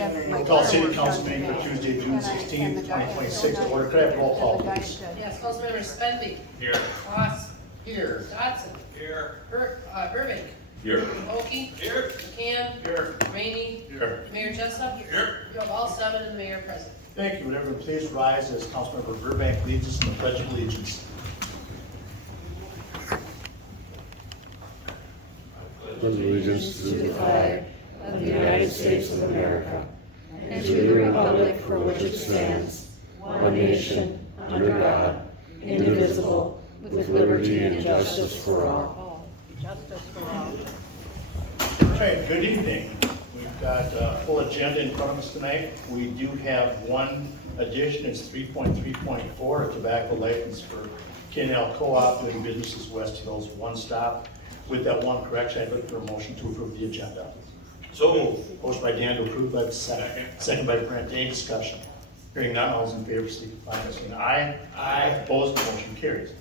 We'll call city council meeting for Tuesday, June 16th, 2026. Order, could I have roll call, please? Yes, Councilmember Spendley. Here. Ross. Here. Dodson. Here. Burbank. Here. Oki. Here. McCann. Here. Rainey. Here. Mayor Jessup. Here. You have all seven and the mayor present. Thank you. Would everyone please rise as Councilmember Burbank leads us in the Pledge of Allegiance. Allegiance to the flag of the United States of America and to the republic for which it stands, one nation, under God, indivisible, with liberty and justice for all. Okay, good evening. We've got a full agenda in front of us tonight. We do have one addition. It's 3.3.4, a tobacco license for K&L Co-op doing business as West Hills One Stop. With that one correction, I'd look for a motion to approve the agenda. So moved. Motion by Dan to approve by the second. Second by Brent. Any discussion? Hearing none, all those in favor, signify by saying aye. Aye. Opposed, motion carries.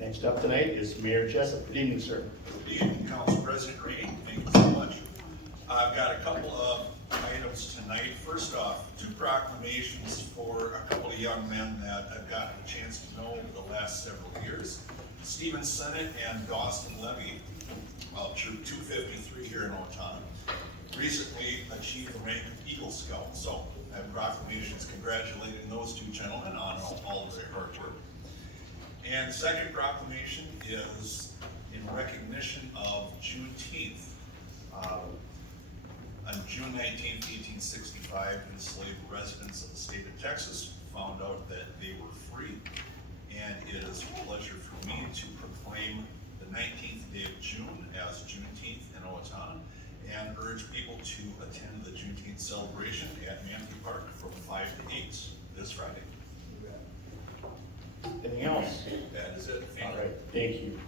Next up tonight is Mayor Jessup. Good evening, sir. Good evening, Council President Rainey. Thank you so much. I've got a couple of items tonight. First off, two proclamations for a couple of young men that I've gotten a chance to know over the last several years. Stephen Sennett and Dawson Levy, Troop 253 here in Owatonna, recently achieved the rank of Eagle Scout. So I have proclamations congratulating those two gentlemen on all of their hard work. And second proclamation is in recognition of Juneteenth. On June 19th, 1865, enslaved residents of the state of Texas found out that they were free. And it is a pleasure for me to proclaim the 19th day of June as Juneteenth in Owatonna and urge people to attend the Juneteenth celebration at Manatee Park from 5 to 8 this Friday. Anything else? That is it. Thank All you. right, thank you.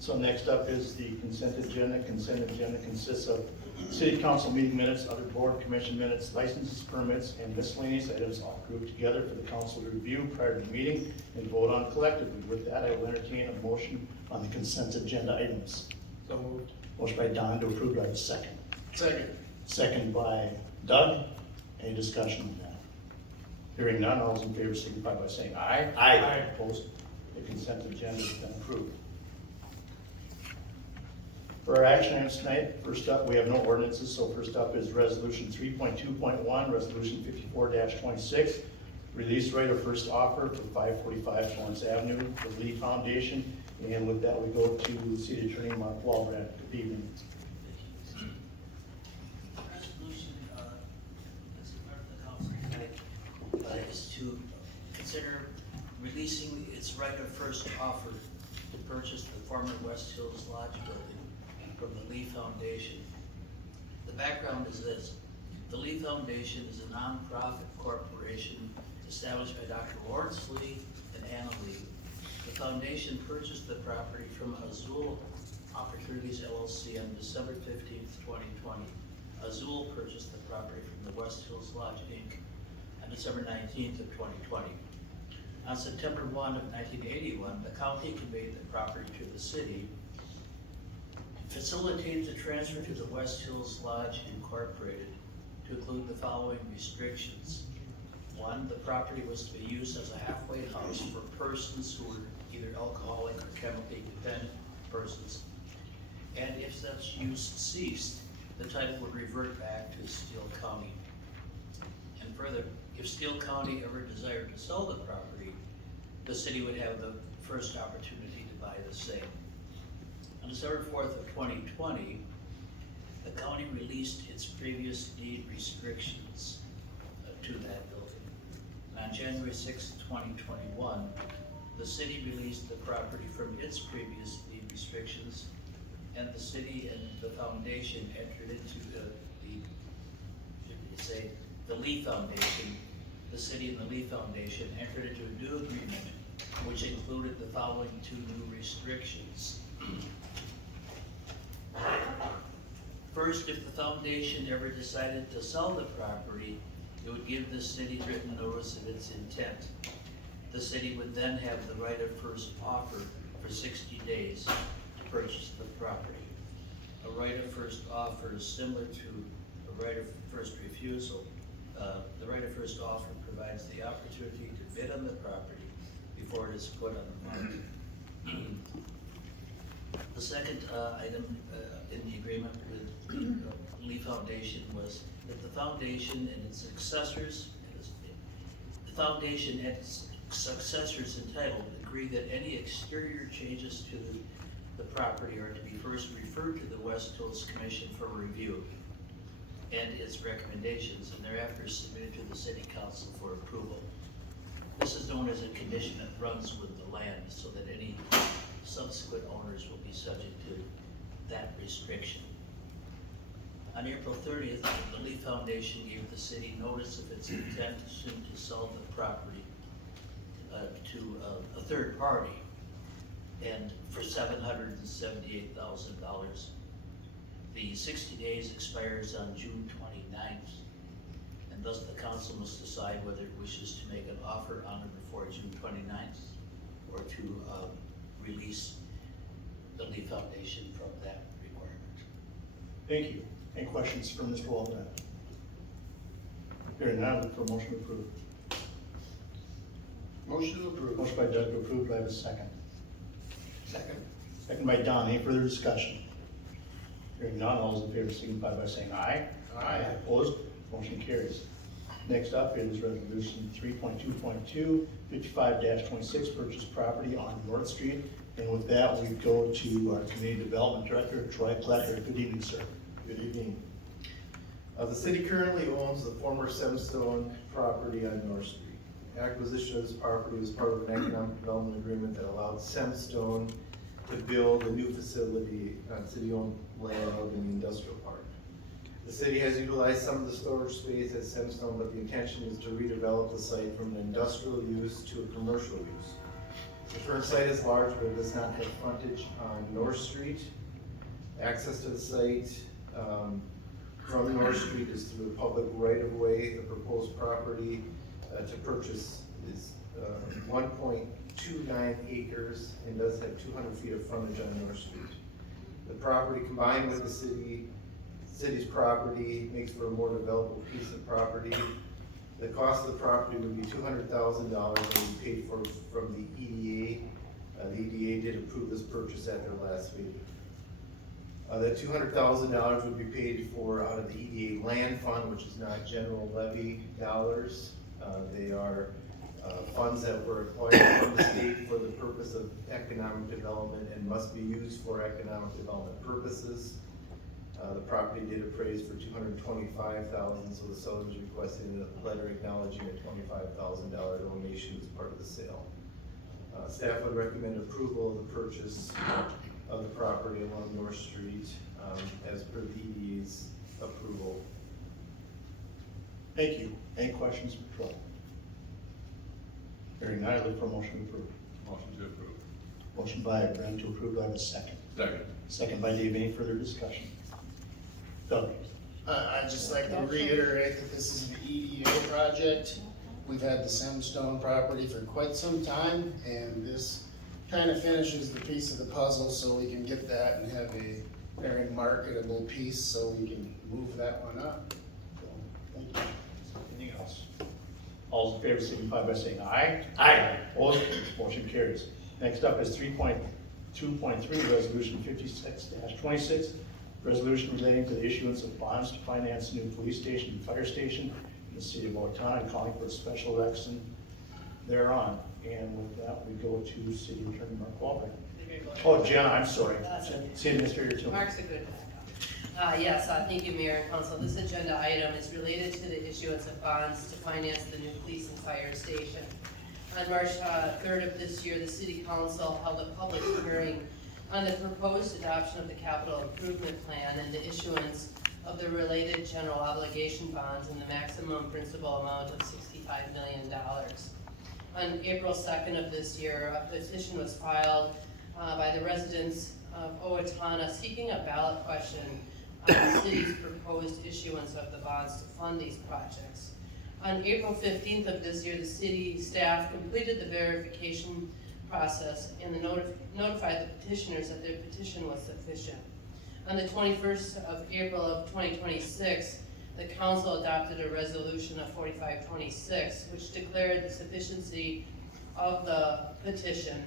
So next up is the consent agenda. Consent agenda consists of city council meeting minutes, other board commission minutes, licenses, permits, and miscellaneous items all grouped together for the council to review prior to the meeting and vote on collectively. With that, I will entertain a motion on the consent agenda items. So moved. Motion by Don to approve, do I have a second? Second. Second by Doug. Any discussion on that? Hearing none, all those in favor signify by saying aye. Aye. Opposed? The consent agenda has been approved. For our action items tonight, first up, we have no ordinances, so first up is resolution 3.2.1, resolution 54-26, release right of first offer for 545 Lawrence Avenue, the Lee Foundation. And with that, we go to City Attorney Mark Walbrand. Good evening. Resolution, as a part of the council tonight, is to consider releasing its right of first offer to purchase the former West Hills Lodge building from the Lee Foundation. The background is this: the Lee Foundation is a non-profit corporation established by Dr. Lawrence Lee and Anna Lee. The foundation purchased the property from Azul Opportunities LLC on December 15th, 2020. Azul purchased the property from the West Hills Lodge Inc. on December 19th of 2020. On September 1 of 1981, the county conveyed the property to the city, facilitated the transfer to the West Hills Lodge Incorporated to include the following restrictions. One, the property was to be used as a halfway house for persons who were either alcoholic or chemically dependent persons. And if such use ceased, the title would revert back to Steele County. And further, if Steele County ever desired to sell the property, the city would have the first opportunity to buy the same. On December 4th of 2020, the county released its previous deed restrictions to that building. And on January 6th, 2021, the city released the property from its previous deed restrictions, and the city and the foundation entered into the Lee Foundation, the city and the Lee Foundation entered into a new agreement which included the following two new restrictions. First, if the foundation ever decided to sell the property, it would give the city written notice of its intent. The city would then have the right of first offer for 60 days to purchase the property. A right of first offer is similar to a right right of first refusal. The right of first offer provides the opportunity to bid on the property before it is put on the market. The second item in the agreement with Lee Foundation was that the foundation and its successors, entitled agree that any exterior changes to the property are to be first referred to the West Hills Commission for review and its recommendations, and thereafter submitted to the city council for approval. This is known as a condition that runs with the land, so that any subsequent owners will be subject to that restriction. On April 30th, the Lee Foundation gave the city notice of its intent to sell the property to a third party, and for $778,000. The 60 days expires on June 29th, and thus the council must decide whether it wishes to make an offer on or before June 29th, or to release the Lee Foundation from that requirement. Thank you. Any questions for Mr. Walden? Hearing none, look for a motion to approve. Motion to approve. Motion by Doug to approve, do I have a second? Second. Second by Don, any further discussion? Hearing none, all those in favor signify by saying aye. Aye. Opposed, motion carries. Next up is resolution 3.2.2, 55-26, purchase property on North Street. And with that, we go to our Community Development Director, Troy Kletter. Good evening, sir. Good evening. The city currently owns the former Semstone property on North Street. Acquisition of this property was part of an economic development agreement that allowed Semstone to build a new facility on city-owned land out in the industrial park. The city has utilized some of the storage space at Semstone, but the intention is to redevelop the site from an industrial use to a commercial use. The current site is large, but it does not have frontage on North Street. Access to the site from North Street is through the public right-of-way. The proposed property to purchase is 1.29 acres and does have 200 feet of frontage on North Street. The property combined with the city's property makes for a more developable piece of property. The cost of the property would be $200,000 and would be paid for from the EDA. The EDA did approve this purchase at their last meeting. That $200,000 would be paid for out of the EDA land fund, which is not general levy dollars. They are funds that were acquired from the state for the purpose of economic development and must be used for economic development purposes. The property did appraise for $225,000, so the seller is requesting a letter acknowledging a $25,000 donation as part of the sale. Staff would recommend approval of the purchase of the property along North Street as per the EDA's approval. Thank you. Any questions for Troy? Hearing none, I look for a motion to approve. Motion to approve. Motion by Brent to approve, do I have a second? Second. Second by Dave, any further discussion? Doug? I'd just like to reiterate that this is an EDA project. We've had the Semstone property for quite some time, and this kind of finishes the piece of the puzzle so we can get that and have a very marketable piece so we can move that one up. So, thank you. Anything else? All those in favor signify by saying aye. Aye. Opposed, motion carries. Next up is 3.2.3, resolution 56-26, resolution relating to the issuance of bonds to finance new police station and fire station in the city of Owatonna and calling for a special election thereon. And with that, we go to City Attorney Mark Wahlberg. Oh, Jenna, I'm sorry. City Administrator Tim. Mark's a good backup. Yes, thank you, Mayor and Council. This agenda item is related to the issuance of bonds to finance the new police and fire station. On March 3rd of this year, the City Council held a public hearing on the proposed adoption of the capital improvement plan and the issuance of the related general obligation bonds in the maximum principal amount of $65 million. On April 2nd of this year, a petition was filed by the residents of Owatonna seeking a ballot question on the city's proposed issuance of the bonds to fund these projects. On April 15th of this year, the city staff completed the verification process and notified the petitioners that their petition was sufficient. On the 21st of April of 2026, the council adopted a resolution of 4526, which declared the sufficiency of the petition.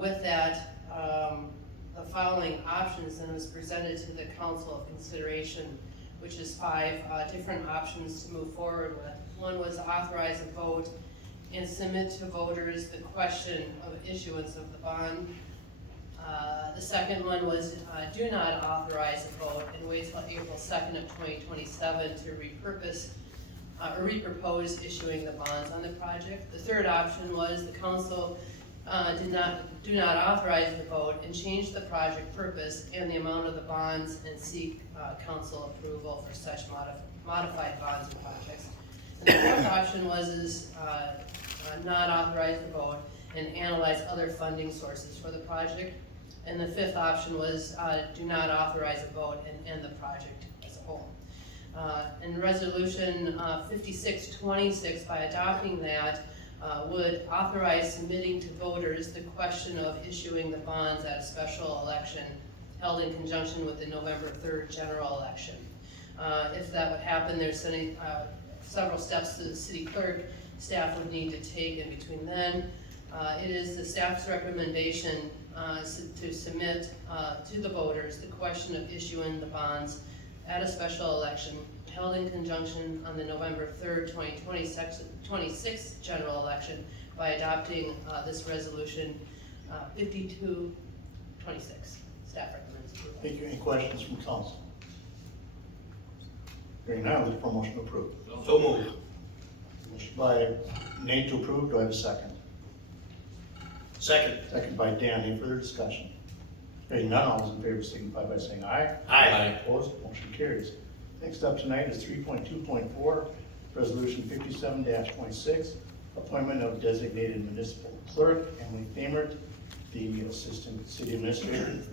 With that, the following options then was presented to the council of consideration, which is 5 different options to move forward with. One was authorize a vote and submit to voters the question of issuance of the bond. The second one was do not authorize a vote and wait till April 2nd of 2027 to repurpose or repropose issuing the bonds on the project. The third option was the council do not authorize the vote and change the project purpose and the amount of the bonds and seek council approval for such modified bonds and projects. And the fourth option was not authorize the vote and analyze other funding sources for the project. And the fifth option was do not authorize a vote and end the project as a whole. In resolution 5626, by adopting that, would authorize submitting to voters the question of issuing the bonds at a special election held in conjunction with the November 3rd general election. If that would happen, there's several steps to the city clerk staff would need to take in between then. It is the staff's recommendation to submit to the voters the question of issuing the bonds at a special election held in conjunction on the November 3rd, 2026 general election by adopting this resolution 5226. Staff recommends approval. Thank you. Any questions from council? Hearing none, look for a motion to approve. So moved. Motion by Nate to approve. Do I have a second? Second. Second by Dan. Any further discussion? Hearing none, all those in favor signify by saying aye. Aye. Opposed, motion carries. Next up tonight is 3.2.4, Resolution 57-26, appointment of designated municipal clerk, Emily Famert, the Assistant City Administrator.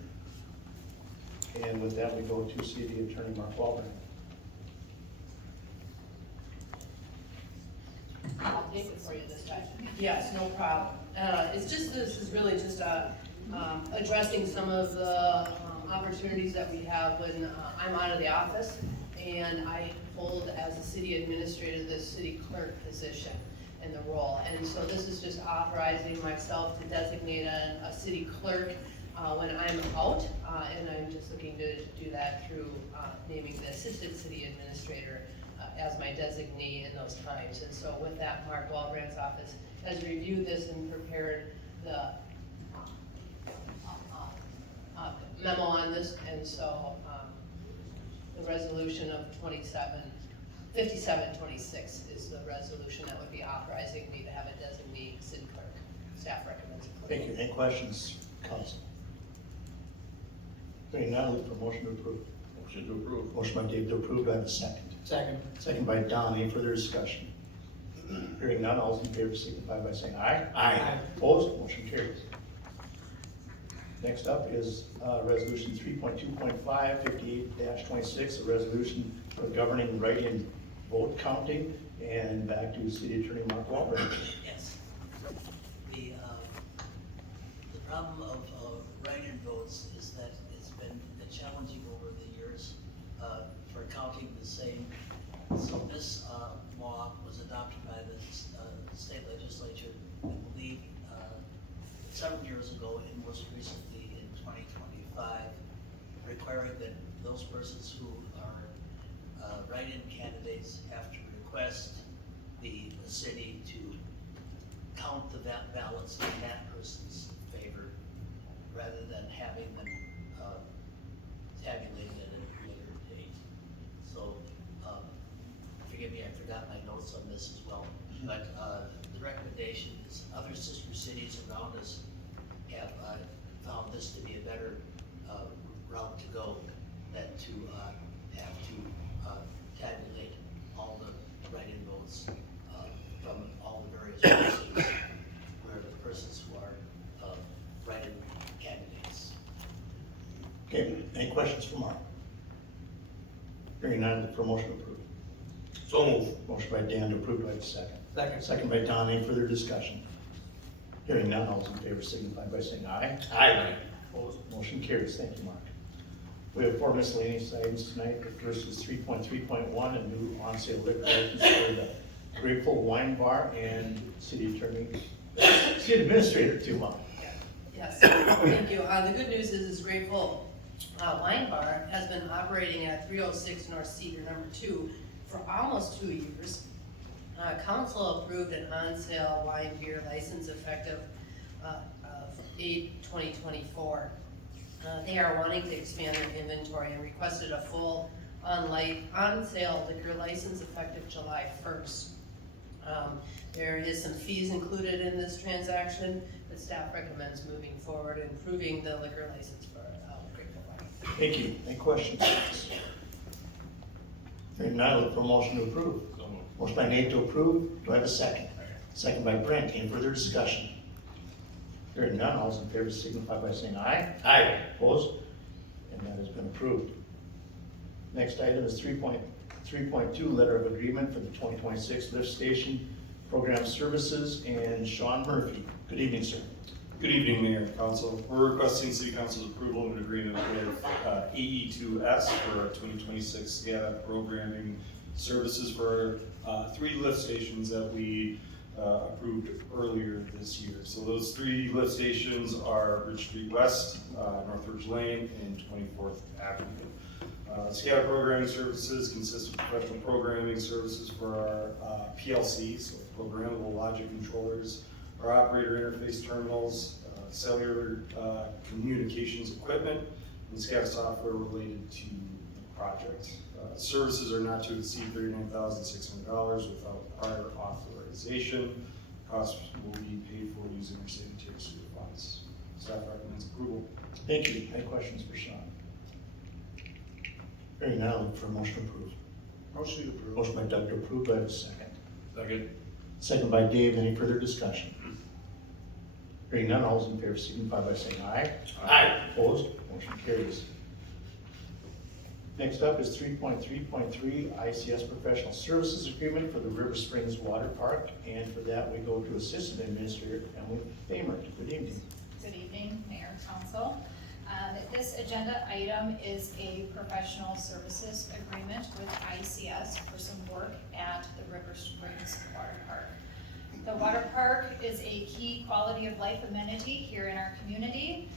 And with that, we go to City Attorney Mark Wahlberg. I'll take it for you this time. Yes, no problem. This is really just addressing some of the opportunities that we have when I'm out of the office and I hold as a city administrator the city clerk position and the role. And so this is just authorizing myself to designate a city clerk when I'm out, and I'm just looking to do that through naming the assistant city administrator as my designee in those times. And so with that, Mark Walbrand's office has reviewed this and prepared the memo on this, and so the resolution of 5726 is the resolution that would be authorizing me to have a designee city clerk. Staff recommends approval. Thank you. Any questions, council? Hearing none, look for a motion to approve. Motion to approve. Motion by Dave to approve. Do I have a second? Second. Second by Don. Any further discussion? Hearing none, all those in favor signify by saying aye. Aye. Opposed, motion carries. Next up is Resolution 3.2.5, 58-26, a resolution for governing write-in vote counting. And back to City Attorney Mark Wahlberg. Yes. The problem of write-in votes is that it's been challenging over the years for counting the same. So this law was adopted by the state legislature, I believe, several years ago, and most recently in 2025, requiring that those persons who are write-in candidates have to request the city to count the ballots in that person's favor, rather than having them tabulated at a later date. So, forgive me, I forgot my notes on this as well, but the recommendation is other sister cities around us have found this to be a better route to go than to have to tabulate all the write-in votes from all the various places where the persons who are write-in candidates. Okay, any questions for Mark? Hearing none, look for a motion to approve. So moved. Motion by Dan to approve. Do I have a second? Second. Second by Don. Any further discussion? Hearing none, all those in favor signify by saying aye. Aye. Opposed, motion carries. Thank you, Mark. We have 4 miscellaneous items tonight. The first is 3.3.1, a new on-sale liquor license for the Grateful Wine Bar, and city administrator too, Mom. Yes, thank you. The good news is Grateful Wine Bar has been operating at 306 North Cedar number 2 for almost 2 years. Council approved an on-sale wine beer license effective of 8/2024. They are wanting to expand their inventory and requested a full on-sale liquor license effective July 1st. There is some fees included in this transaction, but staff recommends moving forward and approving the liquor license for Grateful Wine. Thank you. Any questions? Hearing none, I look for a motion to approve. So moved. Motion by Nate to approve. Do I have a second? Second by Brent. Any further discussion? Hearing none, all those in favor signify by saying aye. Aye. Opposed? And that has been approved. Next item is 3.2, letter of agreement for the 2026 lift station program services, and Sean Murphy. Good evening, sir. Good evening, Mayor and Council. We're requesting City Council's approval of an agreement with AE2S for our 2026 SCADA programming services for 3 lift stations that we approved earlier this year. So those 3 lift stations are Ridge Street West, North Ridge Lane, and 24th Avenue. SCADA programming services consist of professional programming services for our PLCs, so programmable logic controllers, our operator interface terminals, cellular communications equipment, and SCADA software related to the project. Services are not to exceed $39,600 without prior authorization. Costs will be paid for using our sanitary sewer funds. Staff recommends approval. Thank you. Any questions for Sean? Hearing none, I look for a motion to approve. Motion to approve. Motion by Doug to approve. Do I have a second? Second. Second by Dave. Any further discussion? Hearing none, all those in favor signify by saying aye. Aye. Opposed? Motion carries. Next up is 3.3.3, ICS Professional Services Agreement for the River Springs Water Park, and for that, we go to Assistant Administrator Emily Famer. Good evening. Good evening, Mayor, Council. This agenda item is a professional services agreement with ICS for some work at the River Springs Water Park. The water park is a key quality of life amenity here in our community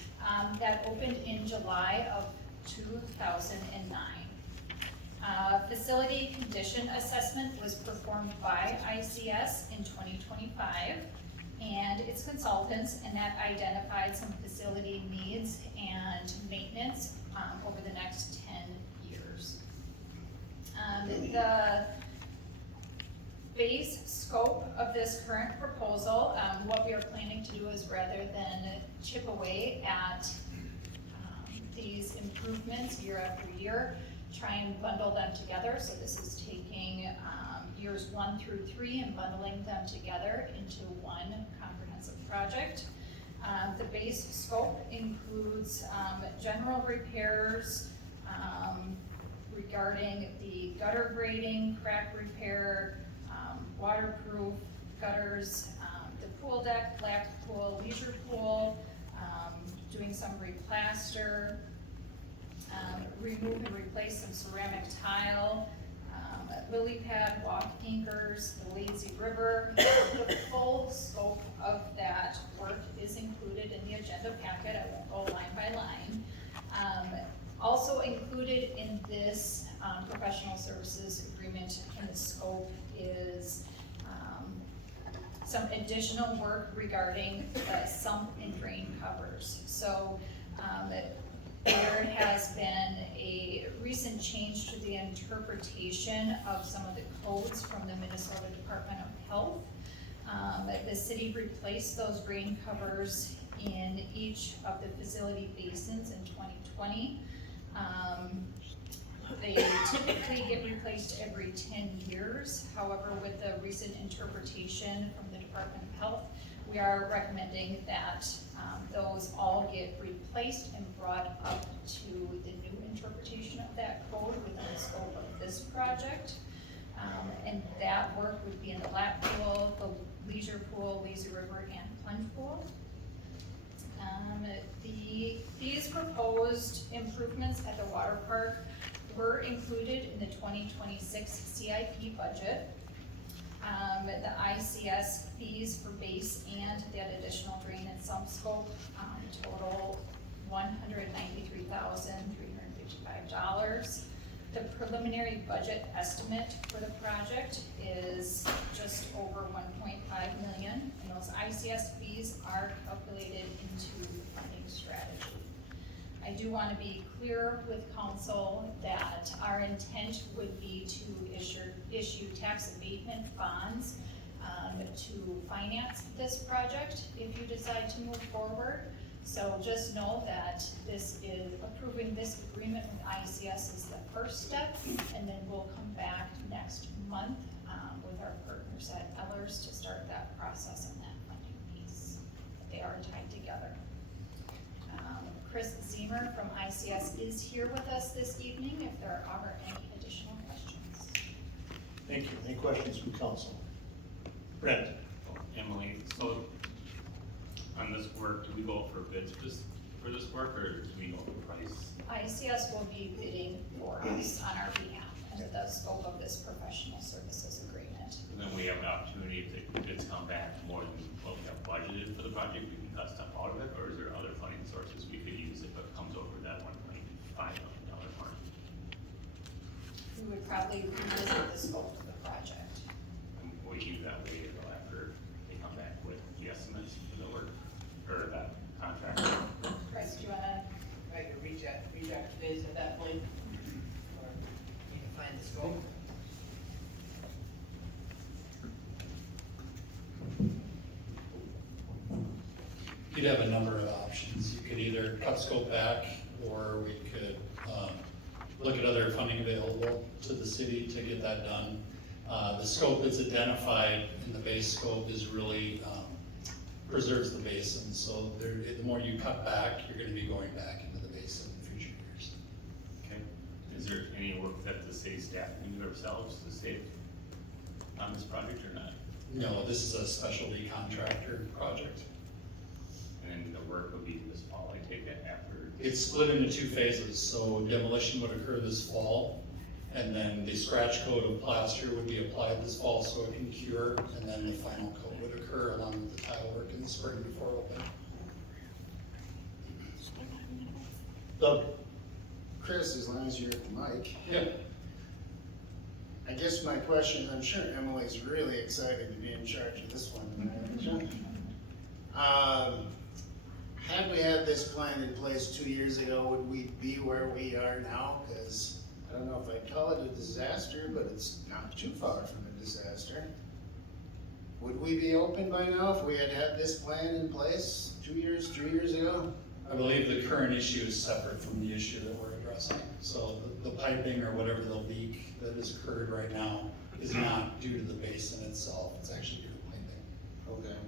that opened in July of 2009. Facility condition assessment was performed by ICS in 2025 and its consultants, and that identified some facility needs and maintenance over the next 10 years. The base scope of this current proposal, what we are planning to do is, rather than chip away at these improvements year after year, try and bundle them together. So this is taking years 1 through 3 and bundling them together into one comprehensive project. The base scope includes general repairs regarding the gutter grading, crack repair, waterproof gutters, the pool deck, black pool, leisure pool, doing some replaster, remove and replace some ceramic tile, lily pad, walk anchors, the lazy river. The full scope of that work is included in the agenda packet. I won't go line by line. Also included in this professional services agreement in the scope is some additional work regarding the sump and drain covers. So there has been a recent change to the interpretation of some of the codes from the Minnesota Department of Health. The city replaced those drain covers in each of the facility basins in 2020. They typically get replaced every 10 years. However, with the recent interpretation from the Department of Health, we are recommending that those all get replaced and brought up to the new interpretation of that code within the scope of this project. And that work would be in the lap pool, the leisure pool, lazy river, and plunge pool. These proposed improvements at the water park were included in the 2026 CIP budget. The ICS fees for base and that additional drain and sump scope total $193,355. The preliminary budget estimate for the project is just over 1.5 million, and those ICS fees are calculated into the funding strategy. I do want to be clear with council that our intent would be to issue tax abatement bonds to finance this project if you decide to move forward. So just know that approving this agreement with ICS is the first step, and then we'll come back next month with our partners at Ellers to start that process and that funding piece. They are tied together. Chris Zemer from ICS is here with us this evening if there are any additional questions. Thank you. Any questions from council? Brent? Emily, so on this work, do we go out for bids for this work, or do we know the price? ICS will be bidding for us on our behalf under the scope of this professional services agreement. And then we have an opportunity, if the bids come back more than what we have budgeted for the project, we can cut stuff out of it, or is there other funding sources we could use if it comes over that $1.5 million mark? We would probably revisit the scope of the project. And we can do that later after they come back with the estimates for the work, or that contract. Chris, do you wanna? I could reject bids at that point, or we can find the scope. You'd have a number of options. You could either cut scope back, or we could look at other funding available to the city to get that done. The scope that's identified in the base scope is really preserves the basin. So the more you cut back, you're gonna be going back into the basin in future years. Okay. Is there any work that the city staff can do ourselves to save on this project or not? No, this is a specialty contractor project. And the work would be this fall, I take it, after? It's split into two phases, so demolition would occur this fall, and then the scratch coat of plaster would be applied this fall so it can cure, and then the final coat would occur along with the tile work in the spring before open. Doug? Chris, as long as you're at the mic. Yeah. I guess my question, I'm sure Emily's really excited to be in charge of this one. Had we had this plan in place 2 years ago, would we be where we are now? Because I don't know if I'd call it a disaster, but it's not too far from a disaster. Would we be open by now if we had had this plan in place 2 years, 3 years ago? I believe the current issue is separate from the issue that we're addressing. So the piping or whatever the leak that has occurred right now is not due to the basin itself, it's actually due to piping. Okay.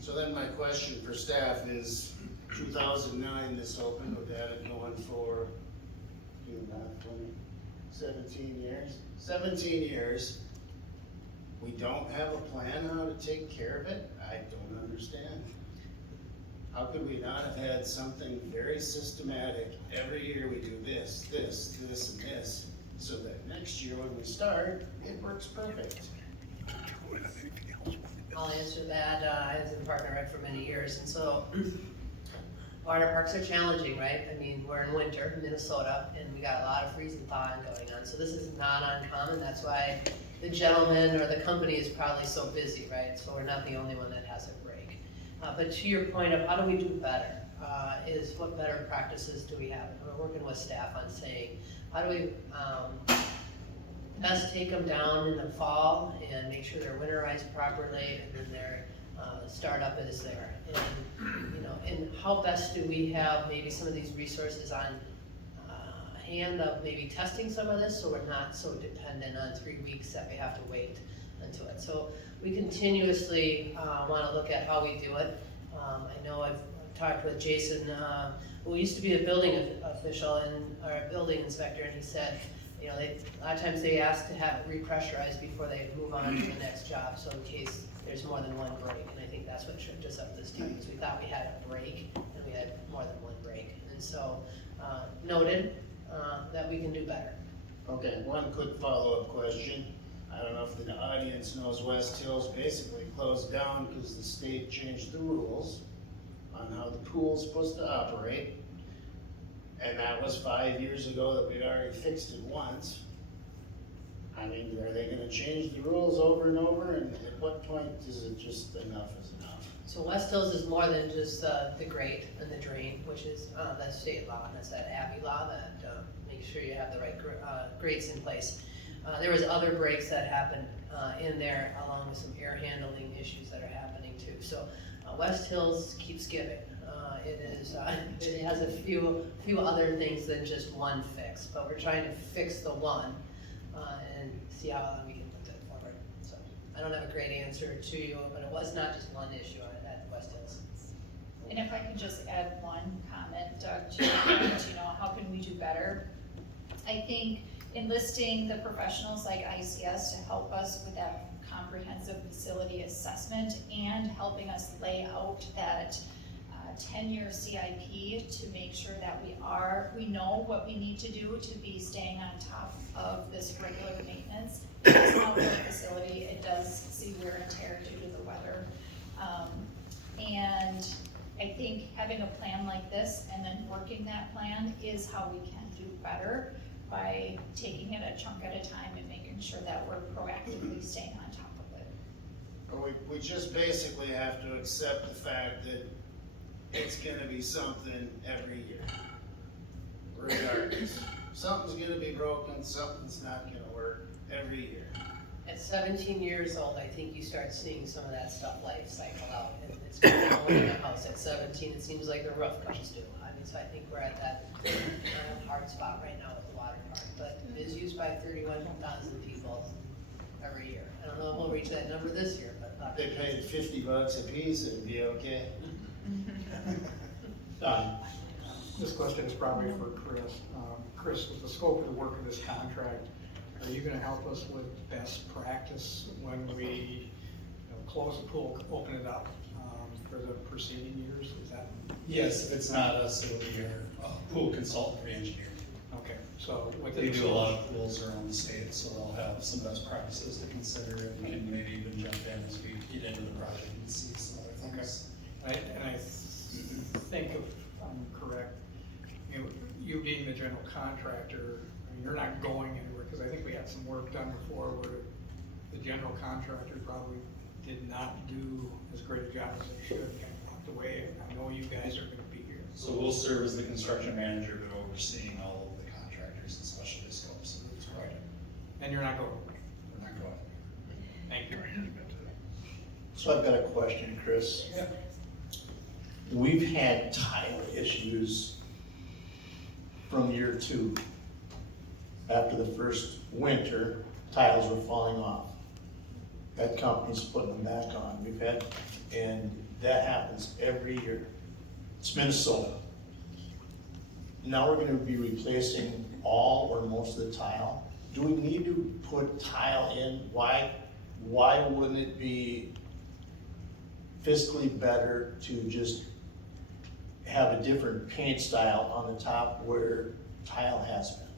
So then my question for staff is, 2009 this opened, we've had it going for 17 years? 17 years. We don't have a plan how to take care of it? I don't understand. How could we not have had something very systematic? Every year we do this, this, this, and this, so that next year when we start, it works perfect. I'll answer that. I was in Partner Rec for many years, and so water parks are challenging, right? I mean, we're in winter in Minnesota, and we got a lot of freezing thawing going on, so this is not uncommon. That's why the gentleman or the company is probably so busy, right? So we're not the only one that has a break. But to your point of how do we do better, is what better practices do we have? And we're working with staff on saying, how do we best take them down in the fall and make sure they're winterized properly, and then their startup is there. And and how best do we have maybe some of these resources on hand of maybe testing some of this, so we're not so dependent on 3 weeks that we have to wait until it. So we continuously want to look at how we do it. I know I've talked with Jason, who used to be a building official or a building inspector, and he said, you know, a lot of times they ask to have it repressurized before they move on to the next job, so in case there's more than one break, and I think that's what tripped us up this time, is we thought we had a break, and we had more than one break, and so, noted, that we can do better. Okay, one quick follow-up question. I don't know if the audience knows West Hills basically closed down because the state changed the rules on how the pool's supposed to operate. And that was 5 years ago that we'd already fixed it once. I mean, are they gonna change the rules over and over, and at what point is it just enough is enough? So West Hills is more than just the grate and the drain, which is that state law, and that's that Abbey law that makes sure you have the right grates in place. There was other breaks that happened in there, along with some air handling issues that are happening too. So West Hills keeps giving. It has a few other things than just one fix, but we're trying to fix the one and see how we can put that forward. So I don't have a great answer to you, but it was not just one issue at West Hills. And if I could just add one comment, Doug, to your point, you know, how can we do better? I think enlisting the professionals like ICS to help us with that comprehensive facility assessment and helping us lay out that 10-year CIP to make sure that we know what we need to do to be staying on top of this regular maintenance. It's an outdoor facility, it does see wear and tear due to the weather. And I think having a plan like this and then working that plan is how we can do better by taking it a chunk at a time and making sure that we're proactively staying on top of it. We just basically have to accept the fact that it's gonna be something every year, regardless. Something's gonna be broken, something's not gonna work every year. At 17 years old, I think you start seeing some of that stuff life cycle out. And it's going on in the house at 17, it seems like the roof comes due. I mean, so I think we're at that hard spot right now with the water park. But it is used by 31,000 people every year. I don't know if we'll reach that number this year, but. They paid $50 a piece, it'd be okay. This question is probably for Chris. Chris, with the scope of the work of this contract, are you gonna help us with best practice when we close the pool, open it up for the preceding years? Is that? Yes, if it's not us, it'll be our pool consultant or engineer. Okay, so They do a lot of pools around the state, so they'll have some best practices to consider and can maybe even jump in as we get into the project and see some other things. Okay. And I think if I'm correct, you being the general contractor, I mean, you're not going anywhere, because I think we had some work done before where the general contractor probably did not do as great a job as they should, kind of walked away. I know you guys are gonna be here. So we'll serve as the construction manager, but overseeing all of the contractors and specialty scopes. So that's right. And you're not going? We're not going. Thank you. So I've got a question, Chris. Yeah. We've had tile issues from year 2. After the first winter, tiles were falling off. That company's putting them back on. We've had, and that happens every year. It's Minnesota. Now we're gonna be replacing all or most of the tile. Do we need to put tile in? Why wouldn't it be fiscally better to just have a different paint style on the top where tile has been?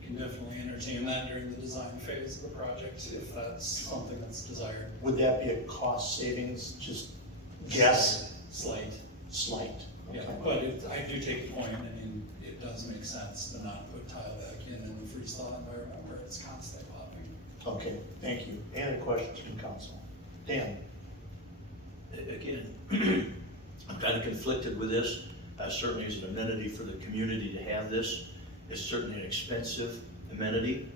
We can definitely entertain that during the design phase of the project if that's something that's desired. Would that be a cost savings, just guess? Slight. Yeah, Okay. but I do take the point. I mean, it does make sense to not put tile back in the freeze thaw environment where it's constantly popping. Okay, thank you. Any other questions from council? Dan? Again, I'm kind of conflicted with this. Certainly as an amenity for the community to have this. It's certainly an expensive amenity,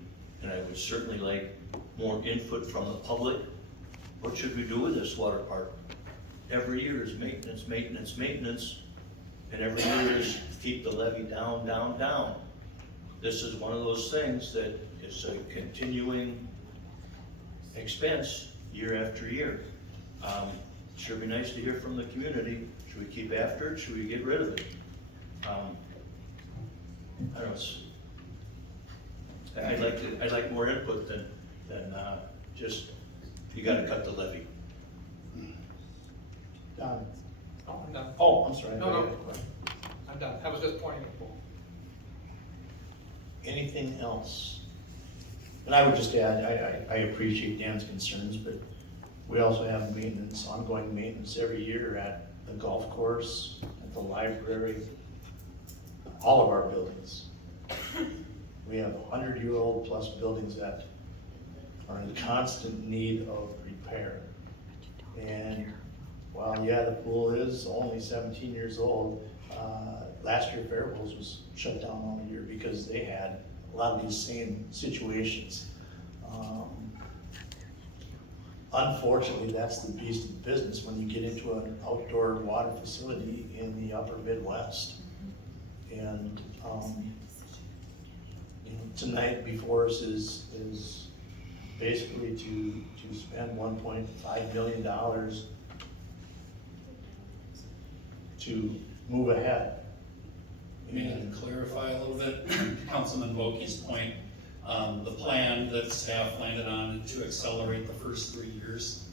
and I would certainly like more input from the public. What should we do with this water park? Every year is maintenance, maintenance, maintenance, and every year is keep the levy down, down, down. This is one of those things that is a continuing expense year after year. Sure be nice to hear from the community. Should we keep after it? Should we get rid of it? I don't know. I'd like more input than just, you gotta cut the levy. Don? Oh, I'm done. Oh, I'm sorry. No, no. I'm done. I was just pointing at the pool. Anything else? And I would just add, I appreciate Dan's concerns, but we also have maintenance, ongoing maintenance every year at the golf course, at the library, all of our buildings. We have 100-year-old plus buildings that are in constant need of repair. And while, yeah, the pool is only 17 years old, last year Faribault's was shut down all year because they had a lot of these same situations. Unfortunately, that's the beast of the business when you get into an outdoor water facility in the upper Midwest. And, you know, tonight before us is basically to spend $1.5 million to move ahead. And to clarify a little bit, Councilman Vokey's point, the plan that staff landed on to accelerate the first 3 years,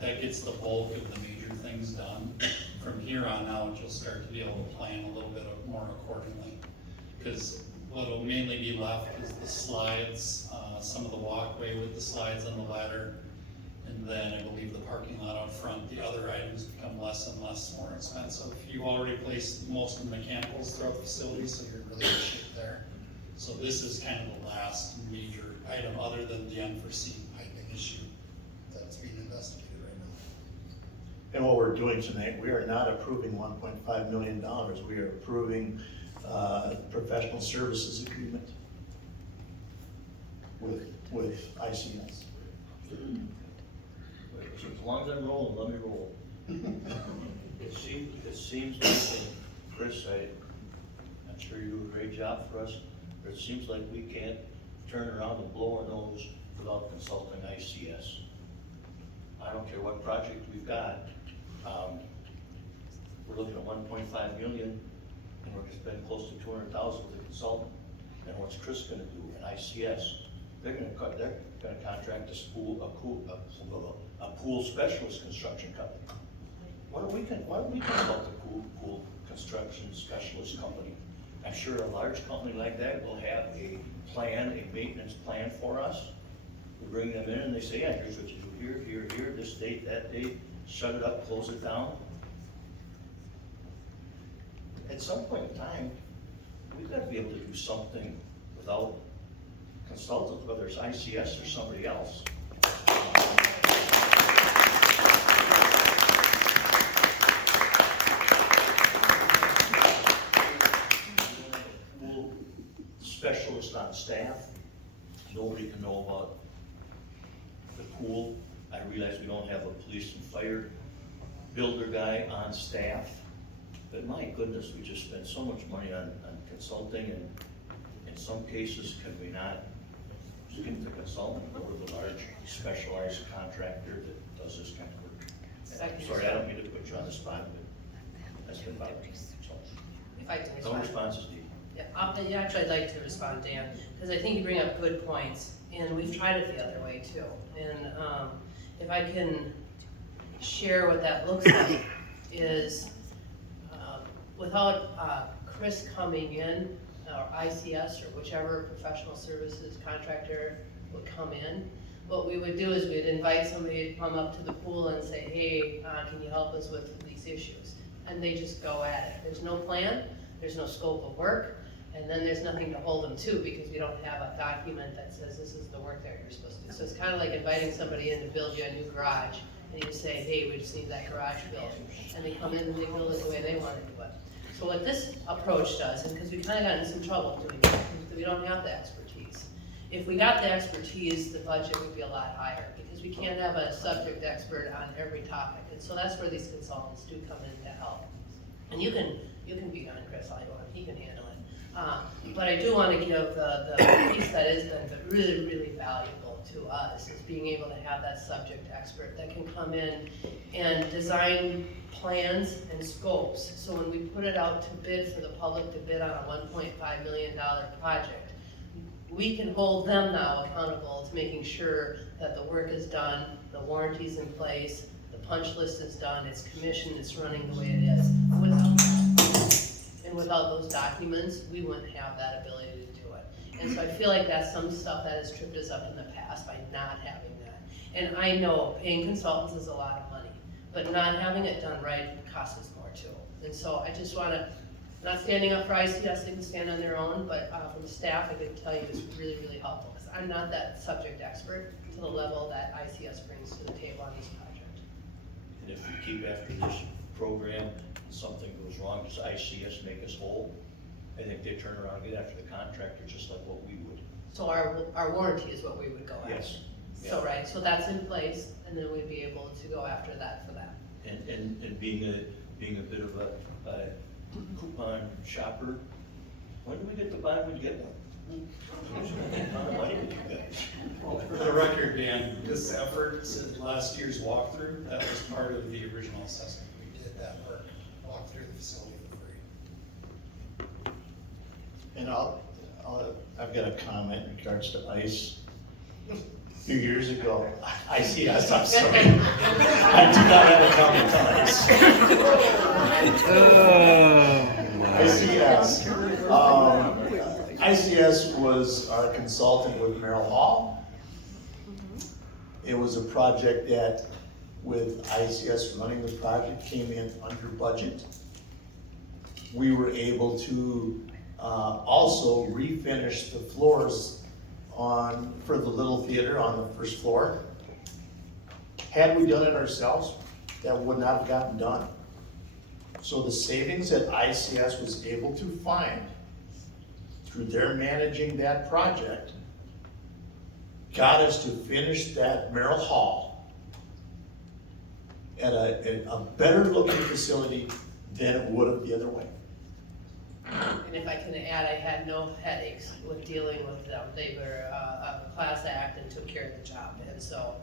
that gets the bulk of the major things done. From here on out, you'll start to be able to plan a little bit more accordingly. Because what'll mainly be left is the slides, some of the walkway with the slides and the ladder, and then I believe the parking lot out front. The other items become less and less more expensive. You already placed most of the mechanicals throughout the facility, so you're in really good shape there. So this is kind of the last major item other than the unforeseen piping issue that's being investigated right now. And what we're doing tonight, we are not approving $1.5 million. We are approving professional services agreement with ICS. As long as I'm rolling, let me roll. It seems like, Chris, I'm sure you do a great job for us, but it seems like we can't turn around and blow our nose without consulting ICS. I don't care what project we've got. We're looking at 1.5 million, and we're gonna spend close to 200,000 with a consultant. And what's Chris gonna do? And ICS, they're gonna contract a pool specialist construction company. Why don't we consult a pool construction specialist company? I'm sure a large company like that will have a plan, a maintenance plan for us. We bring them in and they say, yeah, here's what you do here, this date, that date, shut it up, close it down. At some point in time, we've got to be able to do something without consultants, whether it's ICS or somebody else. Pool specialist on staff, nobody can know about the pool. I realize we don't have a police and fire builder guy on staff, but my goodness, we just spend so much money on consulting, and in some cases, can we not get the consultant or the large specialized contractor that does this kind of work? Sorry, I don't mean to put you on the spot, but that's been about it. If I can No respond. responses needed. Yeah, actually, I'd like to respond, Dan, because I think you bring up good points, and we've tried it the other way too. And if I can share what that looks like is, without Chris coming in, or ICS, or whichever professional services contractor would come in, what we would do is we'd invite somebody to come up to the pool and say, hey, can you help us with these issues? And they just go at it. There's no plan, there's no scope of work, and then there's nothing to hold them to because we don't have a document that says this is the work that you're supposed to do. So it's kind of like inviting somebody in to build you a new garage, and you say, hey, we just need that garage built. And they come in and they build it the way they want to do it. So what this approach does, and because we kind of got in some trouble doing it, because we don't have the expertise. If we got the expertise, the budget would be a lot higher, because we can't have a subject expert on every topic. And so that's where these consultants do come in to help. And you can be on Chris all you want, he can handle it. But I do want to give the piece that has been really, really valuable to us is being able to have that subject expert that can come in and design plans and scopes. So when we put it out to bid for the public to bid on a $1.5 million project, we can hold them now accountable to making sure that the work is done, the warranty's in place, the punch list is done, it's commissioned, it's running the way it is. Without that, and without those documents, we wouldn't have that ability to do it. And so I feel like that's some stuff that has tripped us up in the past by not having that. And I know paying consultants is a lot of money, but not having it done right costs us more too. And so I just wanna, not standing up for ICS, they can stand on their own, but from staff, I can tell you it's really, really helpful, because I'm not that subject expert to the level that ICS brings to the table on this project. And if we keep after this program, and something goes wrong, does ICS make us whole? I think they turn around and get after the contractor just like what we would. So our warranty is what we would go after. Yes. So, right, so that's in place, and then we'd be able to go after that for that. And being a bit of a coupon shopper, when do we get the bond, we get one? Money with you guys. For the record, Dan, this effort since last year's walkthrough, that was part of the original assessment. We did that work, walked through the facility for free. And I've got a comment in regards to ICE. A few years ago, ICS, I'm sorry. I do not have a comment on ICE. ICS. ICS was our consultant with Merrill Hall. It was a project that, with ICS running the project, came in under budget. We were able to also refinish the floors for the little theater on the first floor. Had we done it ourselves, that would not have gotten done. So the savings that ICS was able to find through their managing that project got us to finish that Merrill Hall at a better looking facility than it would have the other way. And if I can add, I had no headaches with dealing with them. They were a class act and took care of the job. And so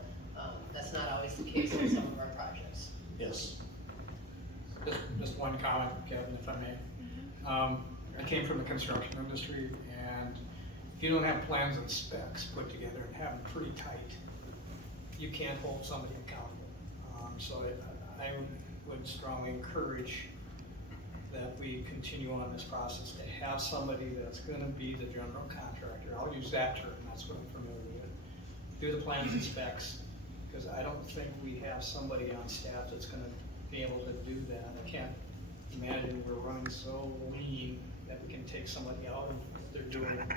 that's not always the case in some of our projects. Yes. Just one comment, Kevin, if I may. I came from the construction industry, and if you don't have plans and specs put together and have them pretty tight, you can't hold somebody accountable. So I would strongly encourage that we continue on this process, to have somebody that's gonna be the general contractor. I'll use that term, that's what I'm familiar with. Do the plans and specs, because I don't think we have somebody on staff that's gonna be able to do that. I can't imagine we're running so lean that we can take somebody out of what they're doing and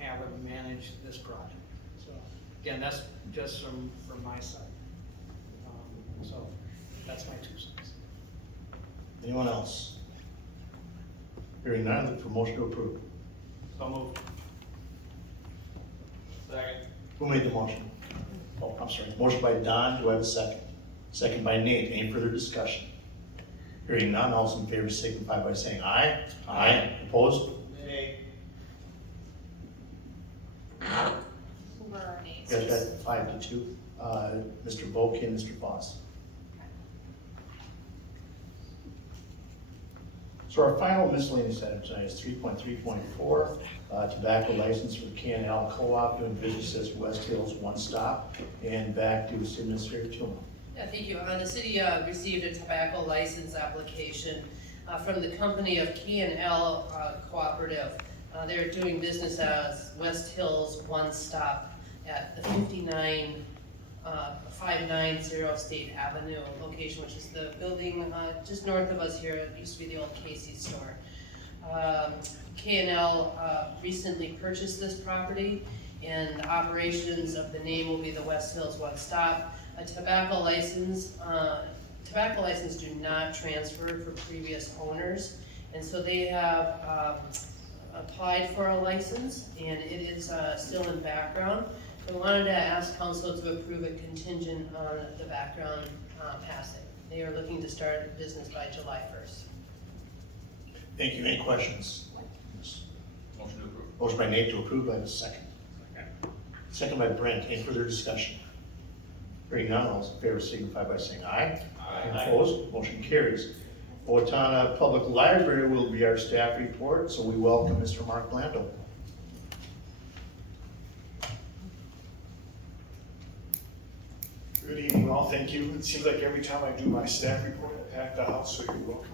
have them manage this project. So, again, that's just from my side. So, that's my 2 cents. Anyone else? Hearing none, look for motion to approve. So moved. Second. Who made the motion? Oh, I'm sorry. Motion by Don, do I have a second? Second by Nate. Any further discussion? Hearing none, all those in favor signify by saying aye. Aye. Opposed? Nay. Who were our names? Got that 5-2. Mr. Volk and Mr. Voss. So our final miscellaneous item tonight is 3.3.4, tobacco license for K&L Co-op doing business as West Hills One Stop, and back to City Administrator Tillman. Yeah, thank you. The city received a tobacco license application from the company of K&L Cooperative. They're doing business as West Hills One Stop at the 590 State Avenue location, which is the building just north of us here. It used to be the old Casey's store. K&L recently purchased this property, and operations of the name will be the West Hills One Stop. A tobacco license do not transfer for previous owners, and so they have applied for a license, and it is still in background. I wanted to ask council to approve a contingent on the background passing. They are looking to start business by July 1st. Thank you. Any questions? Motion to approve. Motion by Nate to approve. Do I have a second? Second by Brent. Any further discussion? Hearing none, all those in favor signify by saying aye. Aye. Opposed? Motion carries. Owatonna Public Library will be our staff report, so we welcome Mr. Mark Lando. Well, thank you. It seems like every time I do my staff report, I pack the house, so you're welcome.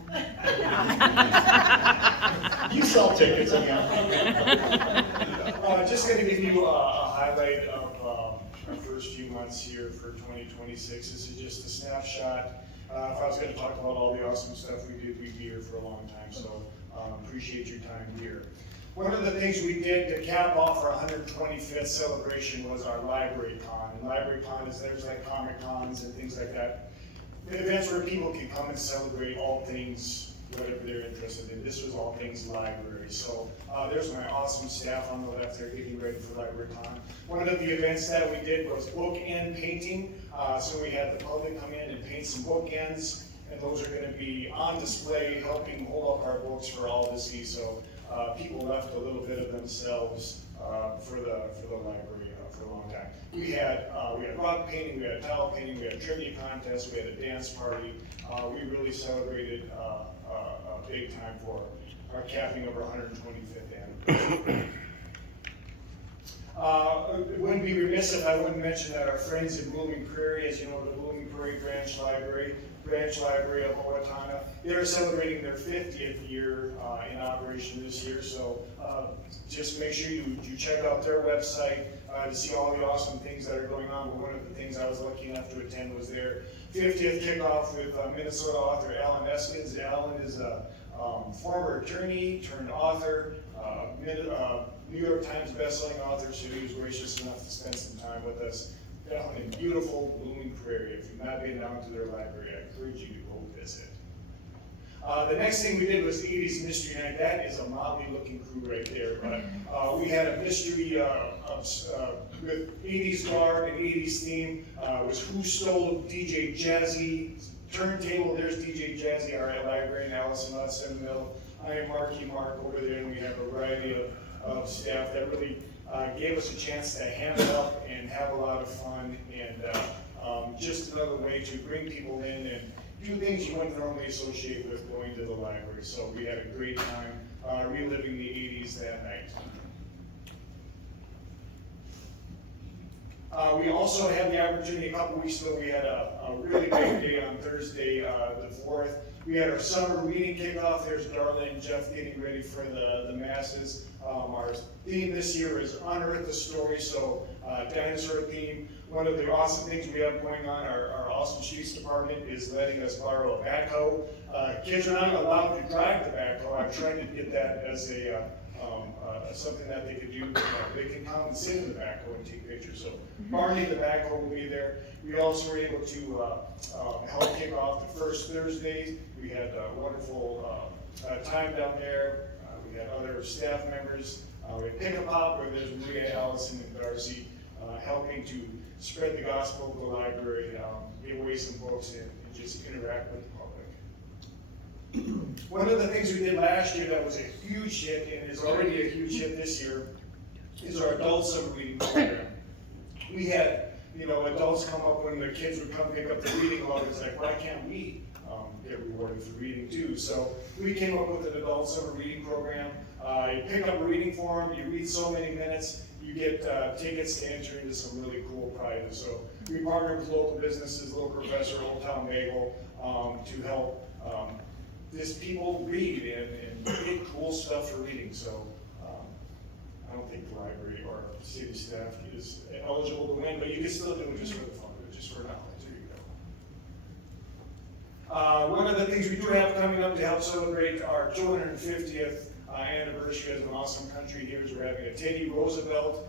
You sell tickets, anyhow. Just gonna give you a highlight of our first few months here for 2026. This is just a snapshot. If I was gonna talk about all the awesome stuff we did, we'd be here for a long time, so appreciate your time here. One of the things we did to cap off our 125th celebration was our Library Con. And Library Con is, there's like Comic Cons and things like that. Events where people can come and celebrate all things, whatever they're interested in. This was all things library. So there's my awesome staff on the left there getting ready for Library Con. One of the events that we did was bookend painting. So we had the public come in and paint some bookends, and those are gonna be on display, helping hold up our books for all to see. So people left a little bit of themselves for the library for a long time. We had rock painting, we had tile painting, we had trivia contests, we had a dance party. We really celebrated a big time for our capping of our 125th anniversary. It wouldn't be remiss if I wouldn't mention that our friends in Blooming Prairie, as you know, the Blooming Prairie Branch Library of Owatonna, they're celebrating their 50th year in operation this year. So just make sure you check out their website to see all the awesome things that are going on. But one of the things I was lucky enough to attend was their 50th kickoff with Minnesota author Alan Eskins. Alan is a former attorney turned author, New York Times bestselling author, so he was gracious enough to spend some time with us down in beautiful Blooming Prairie. If you've not been down to their library, I encourage you to go visit. The next thing we did was the 80s Mystery Night. That is a motley looking crew right there, but we had a mystery with 80s garb and 80s theme. It was Who Stole DJ Jazzy Turntable. There's DJ Jazzy, our librarian, Allison Lutz in the middle. I am Marky Mark over there, and we have a variety of staff that really gave us a chance to ham it up and have a lot of fun, and just another way to bring people in and do things you wouldn't normally associate with going to the library. So we had a great time reliving the 80s that night. We also had the opportunity, a couple weeks ago, we had a really great day on Thursday, the 4th. We had our summer reading kickoff. There's Darla and Jeff getting ready for the masses. Our theme this year is Unearth the Story, so dinosaur theme. One of the awesome things we have going on, our awesome streets department is letting us borrow a backhoe. Kids are not allowed to drive the backhoe. I've tried to get that as a something that they could do. They can come and sit in the backhoe and take pictures. So Barney the backhoe will be there. We also were able to help kick off the first Thursday. We had a wonderful time down there. We had other staff members. We had Pick a Pop, where there's Maria, Allison, and Darcy helping to spread the gospel of the library, give away some books, and just interact with the public. One of the things we did last year that was a huge hit, and is already a huge hit this year, is our adult summer reading program. We had, adults come up when the kids would come pick up the reading log. It's like, why can't we get rewarded for reading too? So we came up with an adult summer reading program. You pick up a reading form, you read so many minutes, you get tickets to enter into some really cool prizes. So we partnered with local businesses, Little Professor, Old Town Bagel, to help just people read and get cool stuff for reading. So I don't think the library or city staff is eligible to win, but you can still do it just for the fun, just for knowledge. There you go. One of the things we do have coming up to help celebrate our 250th anniversary as an awesome country here is we're having a Teddy Roosevelt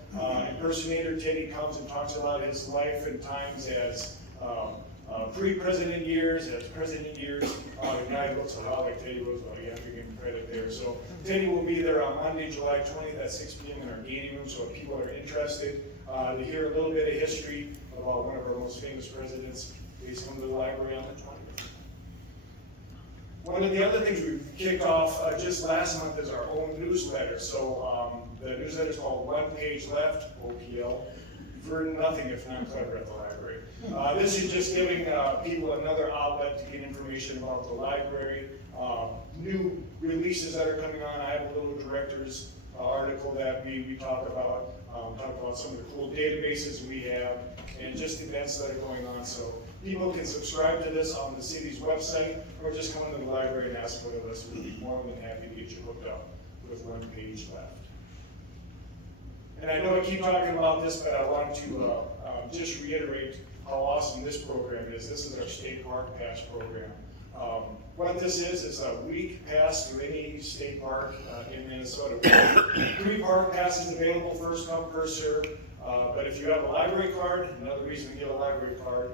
impersonator. Teddy comes and talks about his life and times as pre-president years, as president years. The guy looks a lot like Teddy Roosevelt. You have to give him credit there. So Teddy will be there on Monday, July 20th at 6 p.m. in our gaming room. So if people are interested to hear a little bit of history about one of our most famous presidents, please come to the library on the 20th. One of the other things we kicked off just last month is our own newsletter. So the newsletter is called One Page Left, OPL. You've heard nothing if not clever at the library. This is just giving people another outlet to get information about the library, new releases that are coming on. I have a little director's article that we talk about some of the cool databases we have, and just events that are going on. So People can subscribe to this on the city's website, or just come into the library and ask one of us. We'd be more than happy to get you hooked up with one page left. And I know I keep talking about this, but I want to just reiterate how awesome this program is. This is our state park pass program. What this is a week pass to any state park in Minnesota. We have 3 park passes available, first come, first serve. But if you have a library card, another reason to get a library card,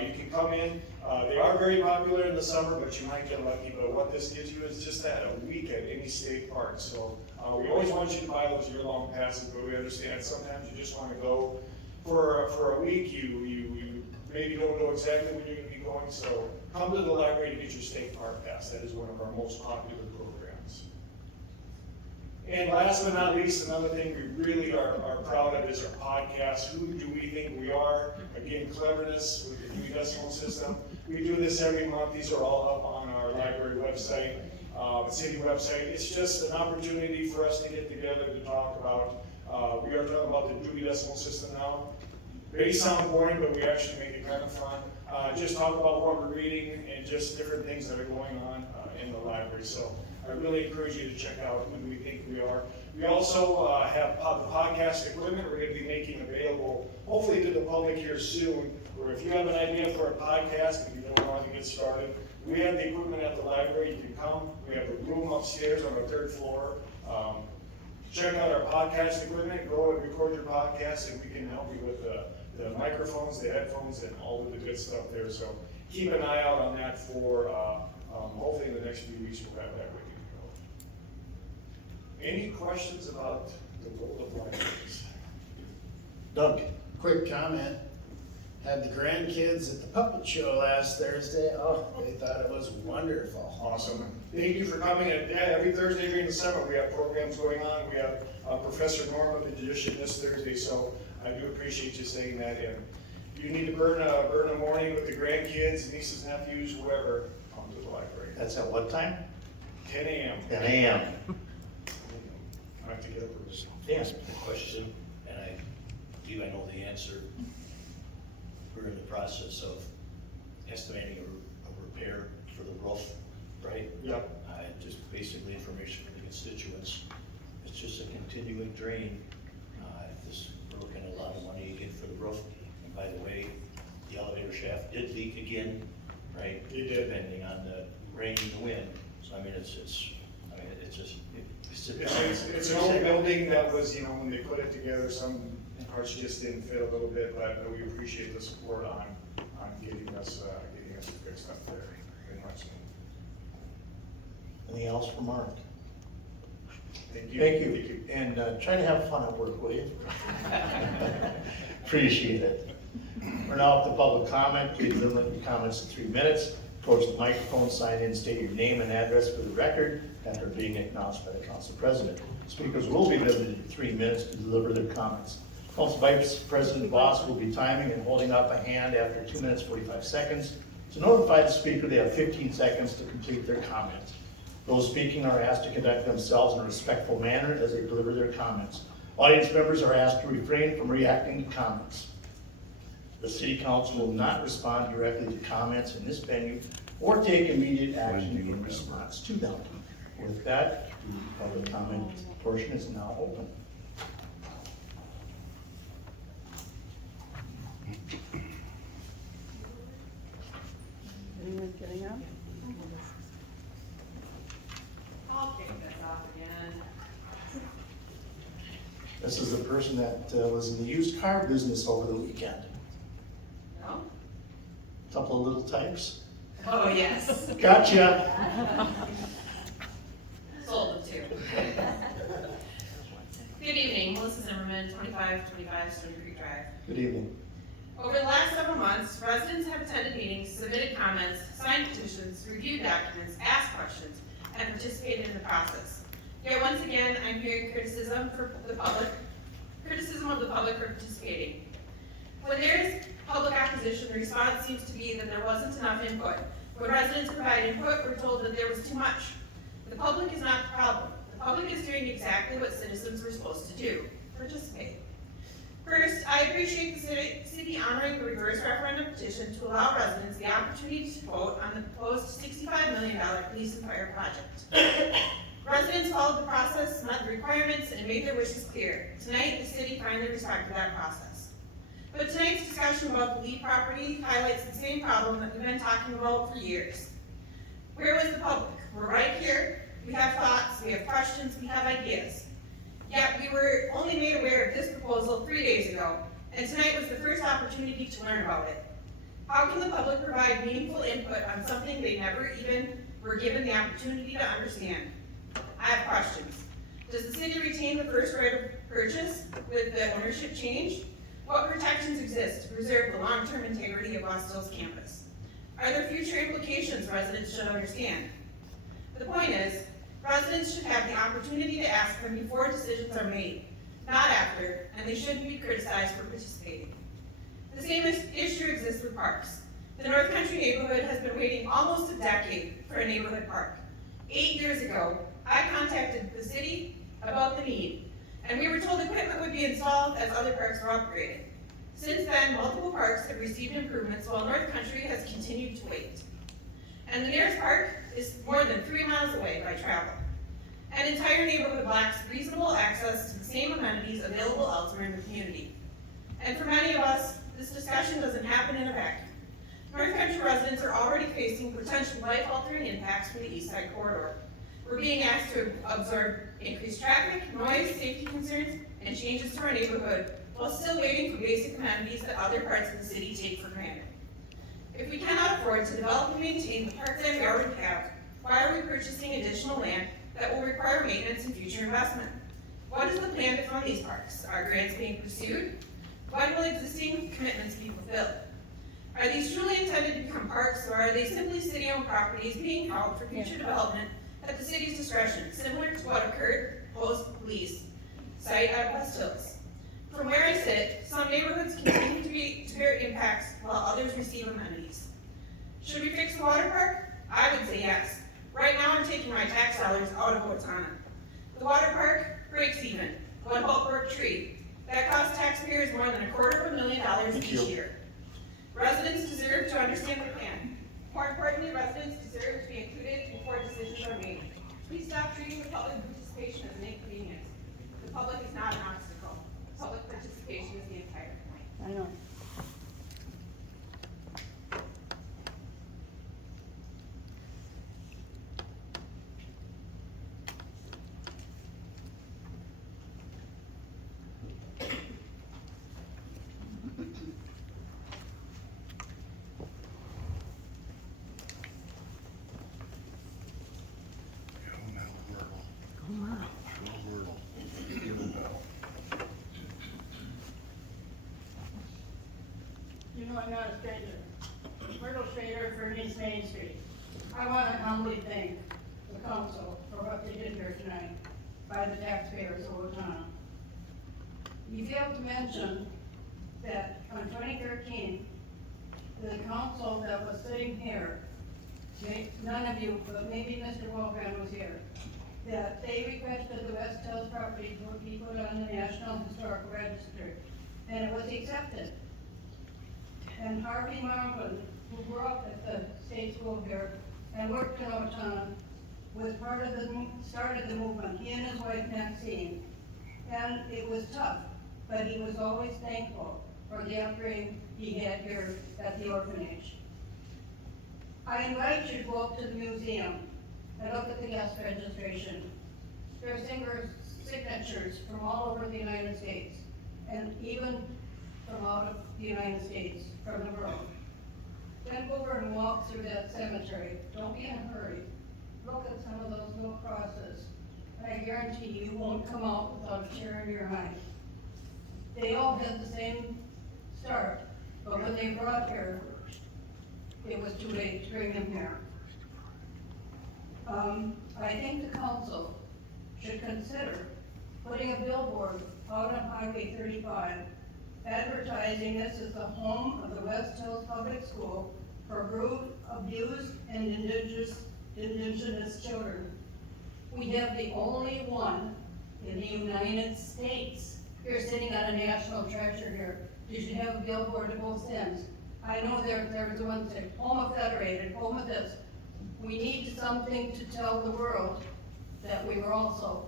you can come in. They are very popular in the summer, but you might get lucky. But what this gives you is just that, a week at any state park. So we always want you to buy those year-long passes, but we understand sometimes you just want to go for a week. You maybe don't know exactly when you're going to be going, so come to the library to get your state park pass. That is one of our most popular programs. And last but not least, another thing we really are proud of is our podcast. Who do we think we are? Again, cleverness with the Dewey Decimal System. We do this every month. These are all up on our library website, city website. It's just an opportunity for us to get together to talk about, we are talking about the Dewey Decimal System now. May sound boring, but we actually make it kind of fun. Just talk about what we're reading and just different things that are going on in the library. So I really encourage you to check out who we think we are. We also have the podcast equipment we're going to be making available, hopefully to the public here soon, where if you have an idea for a podcast and you don't know how to get started, we have the equipment at the library. You can come. We have a room upstairs on our 3rd floor. Check out our podcast equipment, go and record your podcast, and we can help you with the microphones, the headphones, and all of the good stuff there. So keep an eye out on that for, hopefully in the next few weeks we'll have that ready to go. Any questions about the role of libraries? Doug? Quick comment. Had the grandkids at the puppet show last Thursday. Oh, they thought it was wonderful. Awesome. Thank you for coming. And yeah, every Thursday during the summer we have programs going on. We have Professor Norma, the magician, this Thursday. So I do appreciate you saying that. And if you need to burn a morning with the grandkids, nieces, nephews, whoever, come to the library. That's at what time? 10 a.m. 10 a.m. I have to get up early. Yes, question, and I believe I know the answer. We're in the process of estimating a repair for the roof, right? Yep. Just basically information for the constituents. It's just a continuing drain. If this, we're looking at a lot of money again for the roof. And by the way, the elevator shaft did leak again, right? It did. Depending on the rain and the wind. So I mean, it's just. It's an old building that was, when they put it together, some parts just didn't fit a little bit, but we appreciate the support on getting us fixed up there. Very much so. Anything else for Mark? Thank you. Thank you. And try to have fun at work, will you? Appreciate it. We're now up to public comment. Please limit your comments to 3 minutes. Approach the microphone, sign in, state your name and address for the record after being acknowledged by the council president. Speakers will be limited to 3 minutes to deliver their comments. Council Vice President Boss will be timing and holding up a hand after 2 minutes, 45 seconds. To notify the speaker, they have 15 seconds to complete their comment. Those speaking are asked to conduct themselves in a respectful manner as they deliver their comments. Audience members are asked to refrain from reacting to comments. The City Council will not respond directly to comments in this venue or take immediate action in response to them. With that, the public comment portion is now open. Anyone getting up? I'll kick this off again. This is the person that was in the used car business over the weekend. No? Couple of little types. Oh, yes. Gotcha. Sold them too. Good evening, Melissa Zimmerman, 2525 Stony Creek Drive. Good evening. Over the last several months, residents have attended meetings, submitted comments, signed petitions, reviewed documents, asked questions, and participated in the process. Yet once again, I'm hearing criticism of the public for participating. When there is public opposition, the response seems to be that there wasn't enough input. When residents provide input, we're told that there was too much. The public is not the problem. The public is doing exactly what citizens were supposed to do: participate. First, I appreciate the city honoring the reverse referendum petition petition to allow residents the opportunity to vote on the proposed $65 million police and fire project. Residents followed the process, met the requirements, and made their wishes clear. Tonight, the city finally respected that process. But tonight's discussion about the Lee property highlights the same problem that we've been talking about for years. Where was the public? We're right here. We have thoughts, we have questions, we have ideas. Yet we were only made aware of this proposal 3 days ago, and tonight was the first opportunity to learn about it. How can the public provide meaningful input on something they never even were given the opportunity to understand? I have questions. Does the city retain the first right of purchase with the ownership change? What protections exist to preserve the long-term integrity of West Hills campus? Are there future implications residents should understand? The point is, residents should have the opportunity to ask them before decisions are made, not after, and they shouldn't be criticized for participating. The same issue exists with parks. The North Country neighborhood has been waiting almost a decade for a neighborhood park. 8 years ago, I contacted the city about the need, and we were told equipment would be installed as other parks were upgraded. Since then, multiple parks have received improvements while North Country has continued to wait. And the nearest park is more than 3 miles away by travel. An entire neighborhood lacks reasonable access to the same amenities available elsewhere in the community. And for many of us, this discussion doesn't happen in a vacuum. North Country residents are already facing potential life-altering impacts from the East Side corridor. We're being asked to absorb increased traffic, noise, safety concerns, and changes to our neighborhood while still waiting for basic amenities that other parts of the city take for granted. If we cannot afford to develop and maintain the parkland we already have, why are we purchasing additional land that will require maintenance and future investment? What is the plan to fund these parks? Are grants being pursued? When will existing commitments be fulfilled? Are these truly intended to become parks, or are they simply city-owned properties being held for future development at the city's discretion, similar to what occurred post-lease site at West Hills? From where I sit, some neighborhoods continue to bear impacts while others receive amenities. Should we fix the water park? I would say yes. Right now I'm taking my tax dollars out of Owatonna. The water park breaks even. One Hultbrook tree. That costs taxpayers more than $250,000 each year. Residents deserve to understand the plan. More importantly, residents deserve to be included before decisions are made. Please stop treating the public participation as an inconvenience. The public is not an obstacle. Public participation is the entire point. I know. You know I'm not a stranger. Myrtle Schrader, Furnace Main Street. I want to humbly thank the council for what they did here tonight by the taxpayers of Owatonna. You failed to mention that on 2013, the council that was sitting here, none of you, but maybe Mr. Wolfram was here, that they requested the West Hills property to be put on the National Historic Register, and it was accepted. And Harvey Marvin, who grew up at the state school here and worked in Owatonna, was part of started the movement, he and his wife Maxine. And it was tough, but he was always thankful for the upbringing he had here at the orphanage. I invite you to go up to the museum and look at the guest registration. There are signatures from all over the United States, and even from out of the United States, from the world. Then go over and walk through that cemetery. Don't be in a hurry. Look at some of those little crosses. And I guarantee you won't come out without a tear in your eye. They all had the same start, but when they brought here, it was too late to bring them here. I think the council should consider putting a billboard out on Highway 35 advertising this as the home of the West Hills Public School for abused and indigenous children. We have the only one in the United States. You're sitting on a national treasure here. You should have a billboard at both ends. I know they're the ones that, Homa Federated, Homa this. We need something to tell the world that we were also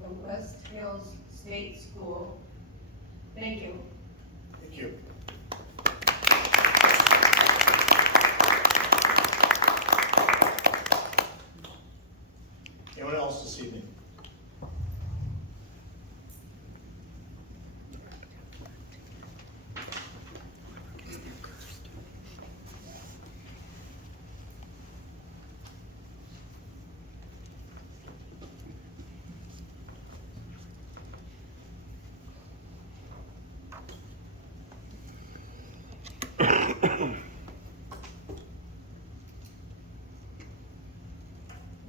the West Hills State School. Thank you. Thank you. Anyone else this evening?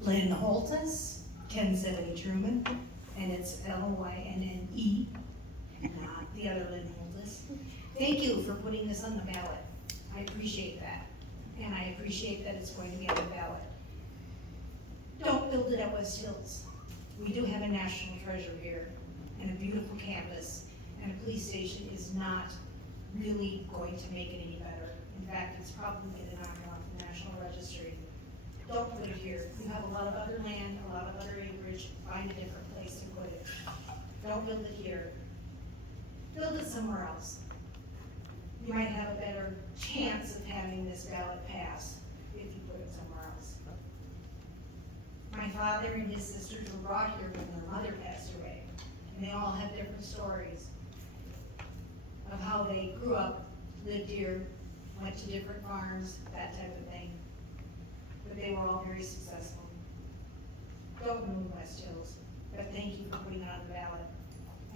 Lynn Holtis, 1070 Truman, and it's Lynne, not the other Lynn Holtis. Thank you for putting this on the ballot. I appreciate that, and I appreciate that it's going to be on the ballot. Don't build it at West Hills. We do have a national treasure here, and a beautiful campus, and a police station is not really going to make it any better. In fact, it's probably going to knock it off the National Registry. Don't put it here. You have a lot of other land, a lot of other acreage, find a different place to put it. Don't build it here. Build it somewhere else. You might have a better chance of having this ballot pass if you put it somewhere else. My father and his sisters were brought here when their mother passed away, and they all have different stories of how they grew up, lived here, went to different farms, that type of thing. But they were all very successful. Don't move West Hills, but thank you for putting it on the ballot.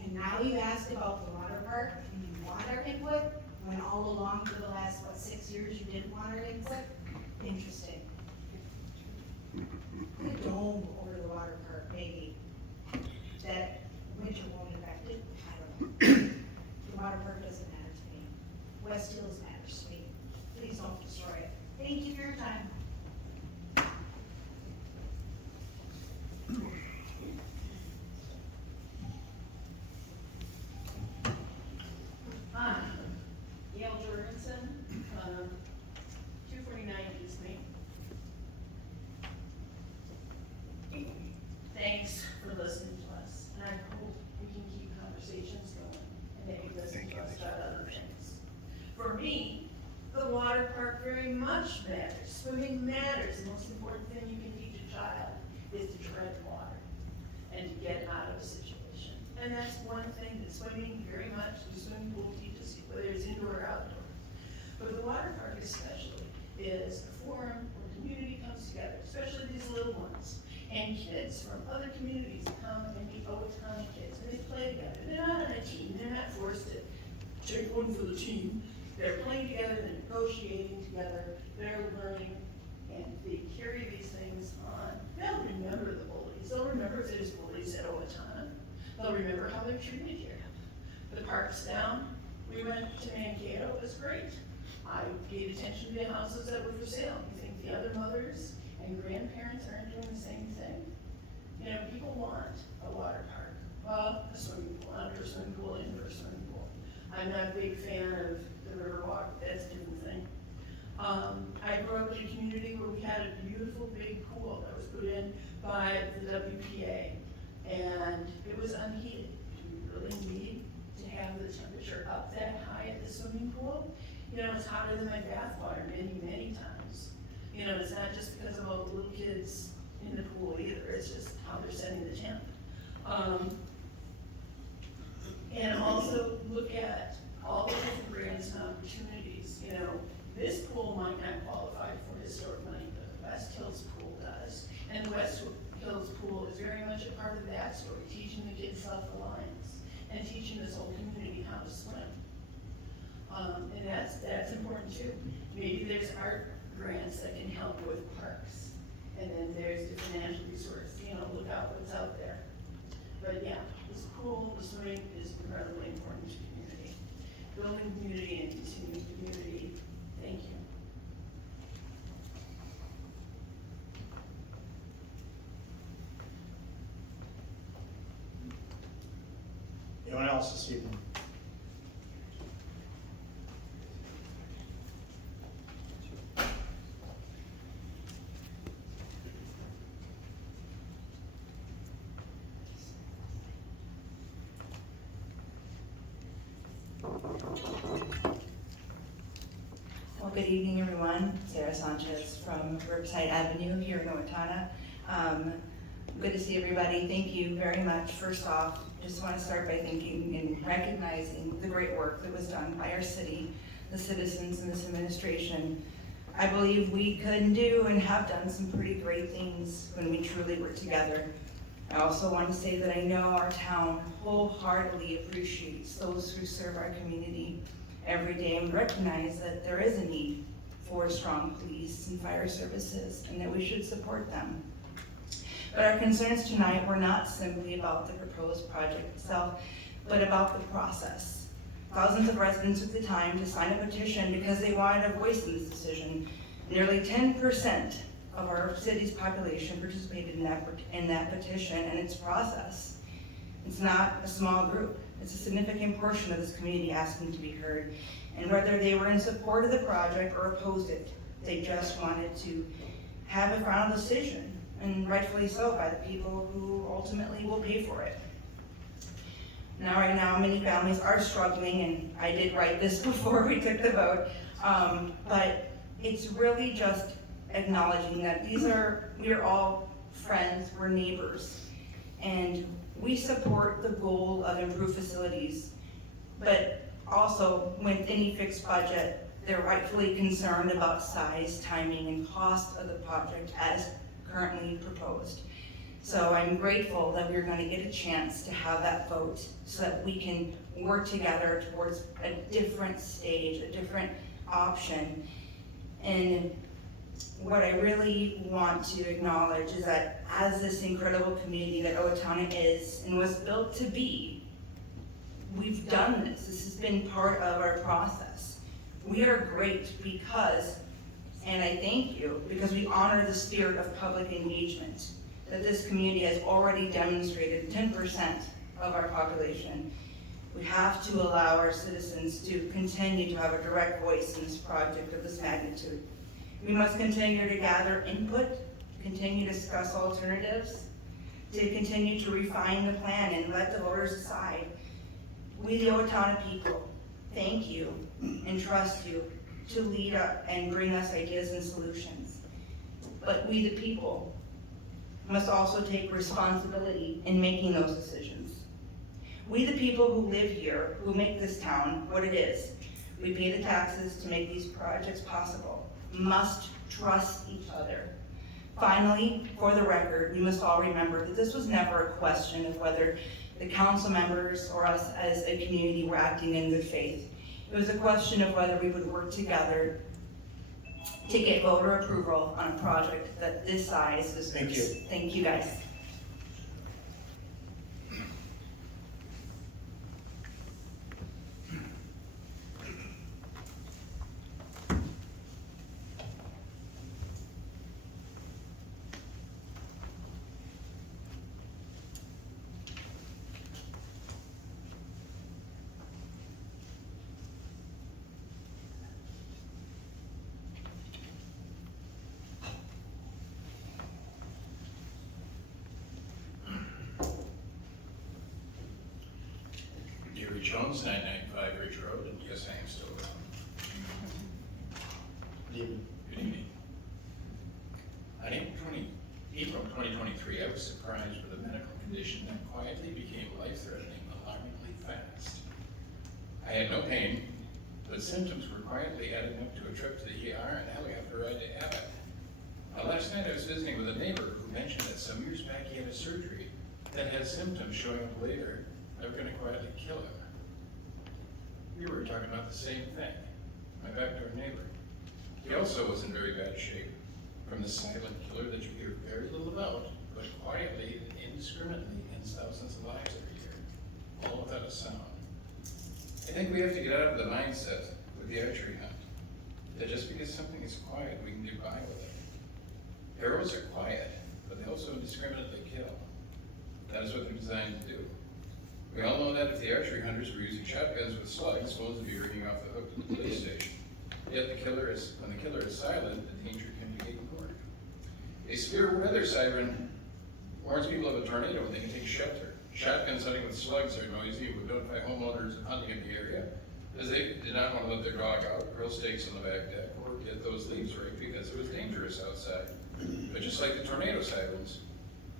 And now you ask about the water park, and you want our input, when all along for the last, 6 years you didn't want our input? Interesting. The dome over the water park, maybe, that winter won't affect it, I don't know. The water park doesn't matter to me. West Hills matters to me. Please don't destroy it. Thank you for your time. Hi, Gail Jorgensen, 249 East Main. Thanks for listening to us, and I hope we can keep conversations going and that you listen to us about other things. For me, the water park very much matters. Swimming matters. The most important thing you can teach a child is to tread water and to get out of a situation. And that's one thing that swimming very much, the swimming pool teaches you, whether it's indoor or outdoor. But the water park especially is a forum where community comes together, especially these little ones. And kids from other communities come and meet Owatonna kids, and they play together. They're not on a team, they're not forced to take one for the team. They're playing together, they're negotiating together, they're learning, and they carry these things on. They'll remember the bullies, they'll remember if there's bullies at Owatonna. They'll remember how they're treated here. The park's down, we went to Mankato, it was great. I paid attention to the houses that were for sale. You think the other mothers and grandparents aren't doing the same thing? You know, people want a water park. Well, a swimming pool, outdoor swimming pool, indoor swimming pool. I'm not a big fan of the Riverwalk, that's a different thing. I grew up in a community where we had a beautiful big pool that was put in by the WPA, and it was unheated. Do we really need to have the temperature up that high at the swimming pool? You know, it's hotter than my bath water many, many times. You know, it's not just because of all the little kids in the pool either, it's just how they're setting the temp. And also look at all the different grants and opportunities. You know, this pool might not qualify for historic money, but the West Hills pool does. And the West Hills pool is very much a part of that story, teaching the kids self-reliance and teaching this whole community how to swim. And that's important too. Maybe there's art grants that can help with parks. And then there's the financial resource, you know, look out what's out there. But yeah, this pool, the swimming is incredibly important to community. Building community and continuing community. Thank you. Anyone else this evening? good evening, everyone. Sarah Sanchez from Riverside Avenue here in Owatonna. Good to see everybody. Thank you very much. First off, just want to start by thanking and recognizing the great work that was done by our city, the citizens, and this administration. I believe we could do and have done some pretty great things when we truly work together. I also want to say that I know our town wholeheartedly appreciates those who serve our community every day and recognize that there is a need for strong police and fire services and that we should support them. But our concerns tonight were not simply about the proposed project itself, but about the process. Thousands of residents took the time to sign a petition because they wanted a voice in this decision. Nearly 10% of our city's population participated in that petition and its process. It's not a small group. It's a significant portion of this community asking to be heard. And whether they were in support of the project or opposed it, they just wanted to have a final decision, and rightfully so, by the people who ultimately will pay for it. Now, right now, many families are struggling, and I did write this before we took the vote, but it's really just acknowledging that we are all friends, we're neighbors, and we support the goal of improved facilities, but also with any fixed budget, they're rightfully concerned about size, timing, and cost of the project as currently proposed. So I'm grateful that we're going to get a chance to have that vote so that we can work together towards a different stage, a different option. And what I really want to acknowledge is that as this incredible community that Owatonna is and was built to be, we've done this. This has been part of our process. We are great because, and I thank you, because we honor the spirit of public engagement that this community has already demonstrated, 10% of our population. We have to allow our citizens to continue to have a direct voice in this project of this magnitude. We must continue to gather input, continue to discuss alternatives, to continue to refine the plan and let the voters decide. We, the Owatonna people, thank you and trust you to lead up and bring us ideas and solutions. But we, the people, must also take responsibility in making those decisions. We, the people who live here, who make this town what it is, we pay the taxes to make these projects possible, must trust each other. Finally, for the record, we must all remember that this was never a question of whether the council members or us as a community were acting in good faith. It was a question of whether we would work together to get voter approval on a project that this size is. Thank you. Thank you, guys. Gary Jones, 995 Ridge Road, and yes, I am still around. Good evening. Good evening. On April 2023, I was surprised with a medical condition that quietly became life-threatening alarmingly fast. I had no pain, but symptoms were quietly adding up to a trip to the ER and helicopter ride to Abbott. Last night I was visiting with a neighbor who mentioned that some years back he had a surgery that had symptoms showing up later that were going to quietly kill him. We were talking about the same thing, my backdoor neighbor. He also was in very bad shape from the silent killer that you hear very little about, but quietly and indiscriminately ends thousands of lives every year, all without a sound. I think we have to get out of the mindset with the archery hunt, that just because something is quiet, we can get by with it. Arrows are quiet, but they also indiscriminately kill. That is what they're designed to do. We all know that if the archery hunters were using shotguns with slugs, bullets would be ringing off the hook to the police station. Yet when the killer is silent, the danger can be ignored. A severe weather siren warns people of a tornado when they can take shelter. Shotguns hunting with slugs are noisy and would notify homeowners of hunting in the area. Because they did not want to let their dog out, grill steaks on the back deck, or get those leaves right because it was dangerous outside. But just like the tornado sirens,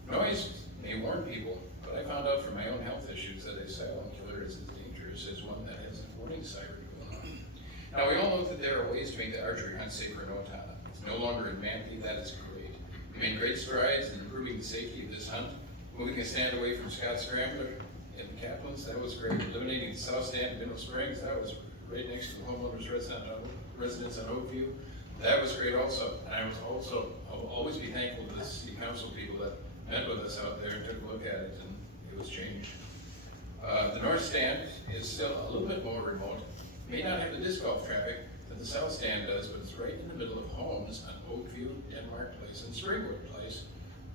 noise may warn people, but I found out from my own health issues that a silent killer is as dangerous as one that has a warning siren going on. Now, we all know that there are ways to make the archery hunt safer in Owatonna. It's no longer in Manatee, that is great. We made great strides in improving the safety of this hunt, moving a stand away from Scott Scrambler and the Kaplan's, that was great. Eliminating the south stand in Middle Springs, that was right next to the homeowner's residence on Oakview. That was great also. And I'll always be thankful to the city council people that met with us out there and took a look at it, and it was changed. The north stand is still a little bit more remote. May not have the disc golf traffic that the south stand does, but it's right in the middle of homes on Oakview, Denmark Place, and Springwood Place,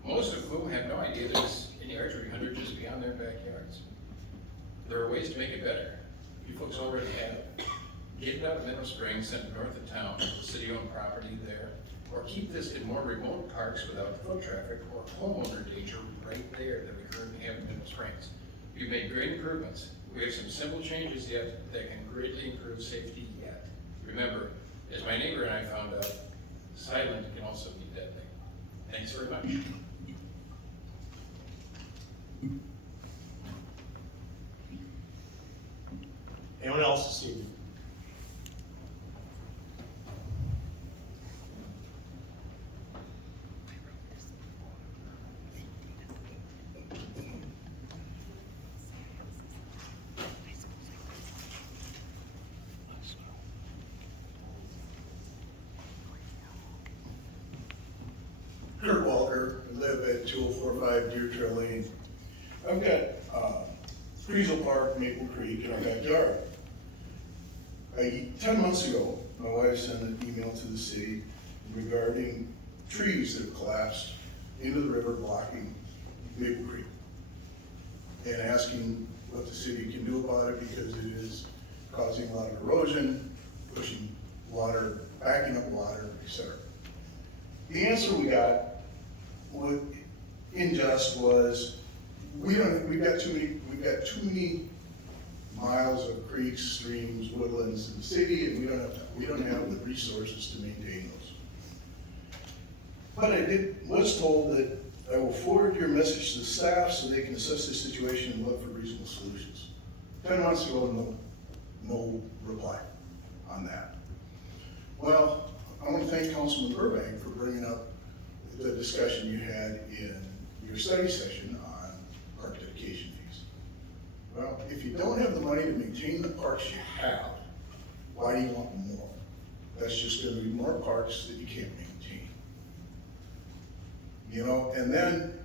most of whom have no idea there's any archery hunter just beyond their backyards. There are ways to make it better. You folks already have. Get it out of Middle Springs, send it north of town, city-owned property there, or keep this in more remote parks without foot traffic or homeowner danger right there that we currently have in Middle Springs. We've made great improvements. We have some simple changes yet that can greatly improve safety yet. Remember, as my neighbor and I found out, silent can also be deadly. Thanks very much. Anyone else this evening? Kurt Walker, I live at 2045 Deer Trail Lane. I've got Friesel Park, Maple Creek in our backyard. 10 months ago, my wife sent an email to the city regarding trees that have collapsed into the river blocking Maple Creek, and asking what the city can do about it because it is causing a lot of erosion, pushing water, backing up water, etc. The answer we got was we've got too many miles of creeks, streams, woodlands in the city, and we don't have the resources to maintain those. But I was told that I will forward your message to the staff so they can assess the situation and look for reasonable solutions. 10 months ago, no reply on that. Well, I want to thank Councilman Burbank for bringing up the discussion you had in your study session on park dedication fees. Well, if you don't have the money to maintain the parks you have, why do you want more? That's just going to be more parks that you can't maintain. You know, and then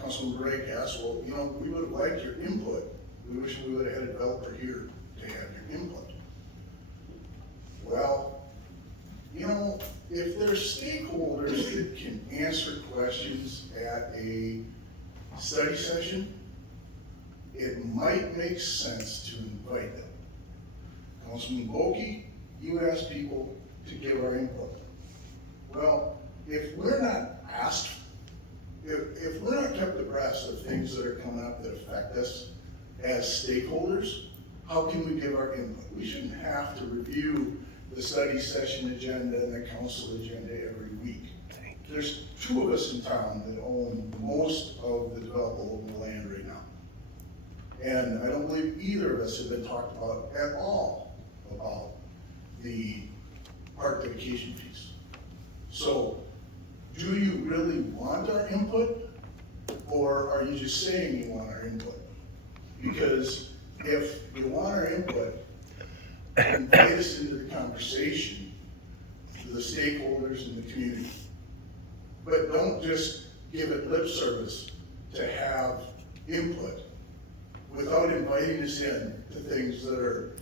Councilman Burbank asked, well, you know, we would have liked your input. We wish we would have had a developer here to have your input. Well, you know, if there's stakeholders that can answer questions at a study session, it might make sense to invite them. Councilman Boki, you asked people to give our input. Well, if we're not asked, if we're not kept abreast of things that are coming up that affect us as stakeholders, how can we give our input? We shouldn't have to review the study session agenda and the council agenda every week. There's 2 of us in town that own most of the developable land right now. And I don't believe either of us have been talked about at all about the park dedication fees. So, do you really want our input, or are you just saying you want our input? Because if you want our input, invite us into the conversation to the stakeholders in the community. But don't just give it lip service to have input without inviting us in to things that are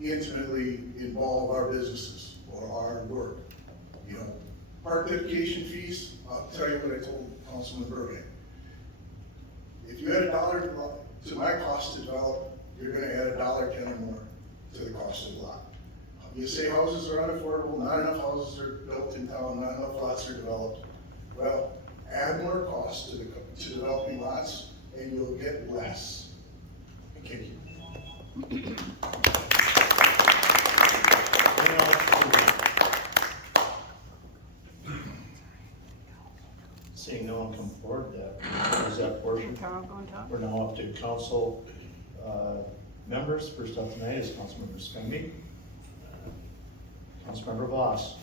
intimately involve our businesses or our work. You know, park dedication fees, I'll tell you what I told Councilman Burbank. If you add $1 to my cost to develop, you're gonna add $1.10 or more to the cost of the lot. You say houses are unaffordable, not enough houses are built in town, not enough lots are developed. Well, add more cost to developing lots and you'll get less. Thank you. We're now up to council members. First up tonight is Councilmember Skibby. Councilmember Voss.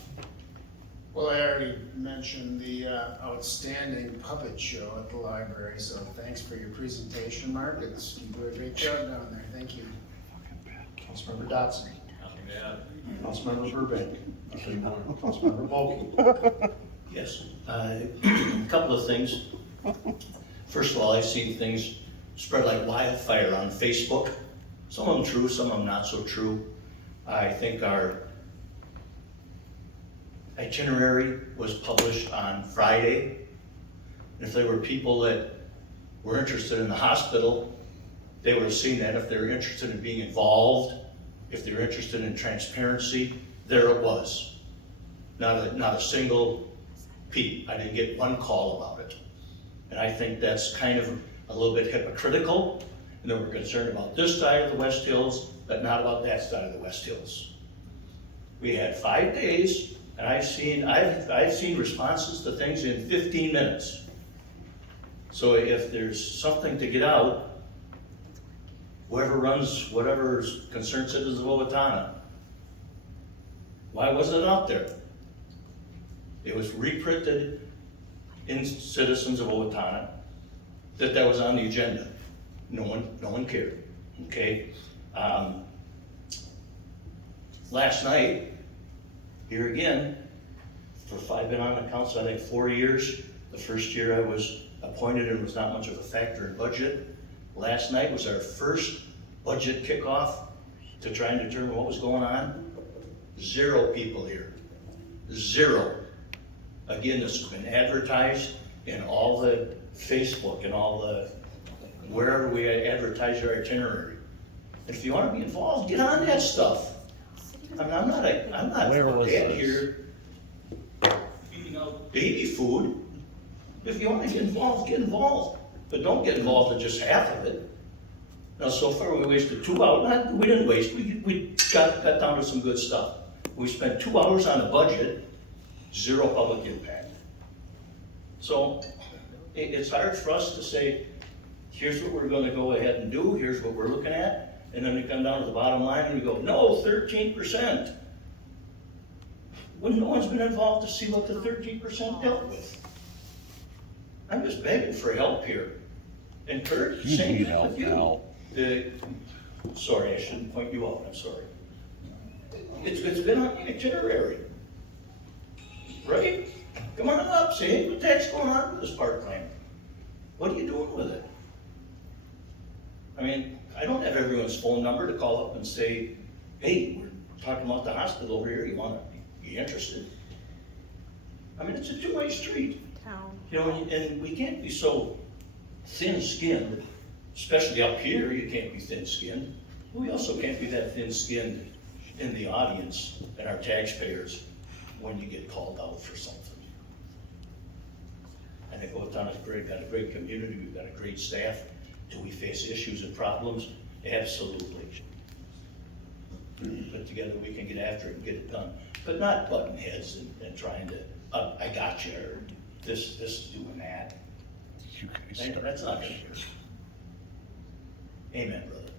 Well, I already mentioned the outstanding puppet show at the library, so thanks for your presentation, Mark. You do a great job down there, thank you. Councilmember Dotson. Nothing to add. Councilmember Burbank. Councilmember Volkey. Yes, a couple of things. First of all, I've seen things spread like wildfire on Facebook. Some of them true, some of them not so true. I think our itinerary was published on Friday. If there were people that were interested in the hospital, they would have seen that. If they were interested in being involved, if they were interested in transparency, there it was. Not a single peep. I didn't get one call about it. And I think that's kind of a little bit hypocritical, and that we're concerned about this side of the West Hills, but not about that side of the West Hills. We had 5 days, and I've seen responses to things in 15 minutes. So if there's something to get out, whoever runs whatever concerned citizens of Owatonna, why wasn't it out there? It was reprinted in Citizens of Owatonna that was on the agenda. No one cared, okay? Last night, here again, I've been on the council, I think 4 years. The first year I was appointed and was not much of a factor in budget. Last night was our first budget kickoff to try and determine what was going on. 0 people here, 0. Again, this has been advertised in all the Facebook and all the, wherever we advertise our itinerary. And if you want to be involved, get on that stuff. I mean, I'm not a dad here eating out baby food. If you want to get involved. But don't get involved in just half of it. Now, so far we wasted 2 hours. We didn't waste, we got down to some good stuff. We spent 2 hours on a budget, 0 public impact. So it's hard for us to say, here's what we're gonna go ahead and do, here's what we're looking at, and then we come down to the bottom line and we go, no, 13%. When no one's been involved to see what the 13% dealt with. I'm just begging for help here. And Kurt, same thing with you. Sorry, I shouldn't point you out, I'm sorry. It's been on the itinerary, right? Come on up, say, what the heck's going on with this parkland? What are you doing with it? I mean, I don't have everyone's phone number to call up and say, hey, we're talking about the hospital over here, you wanna be interested? I mean, it's a two-way street. You know, and we can't be so thin-skinned, especially up here, you can't be thin-skinned. We also can't be that thin-skinned in the audience and our taxpayers when you get called out for something. I think Owatonna's got a great community, we've got a great staff. Do we face issues and problems? Absolutely. But together we can get after it and get it done. But not butting heads and trying to, I got you, or this doing that. That's not gonna work. Amen, brother.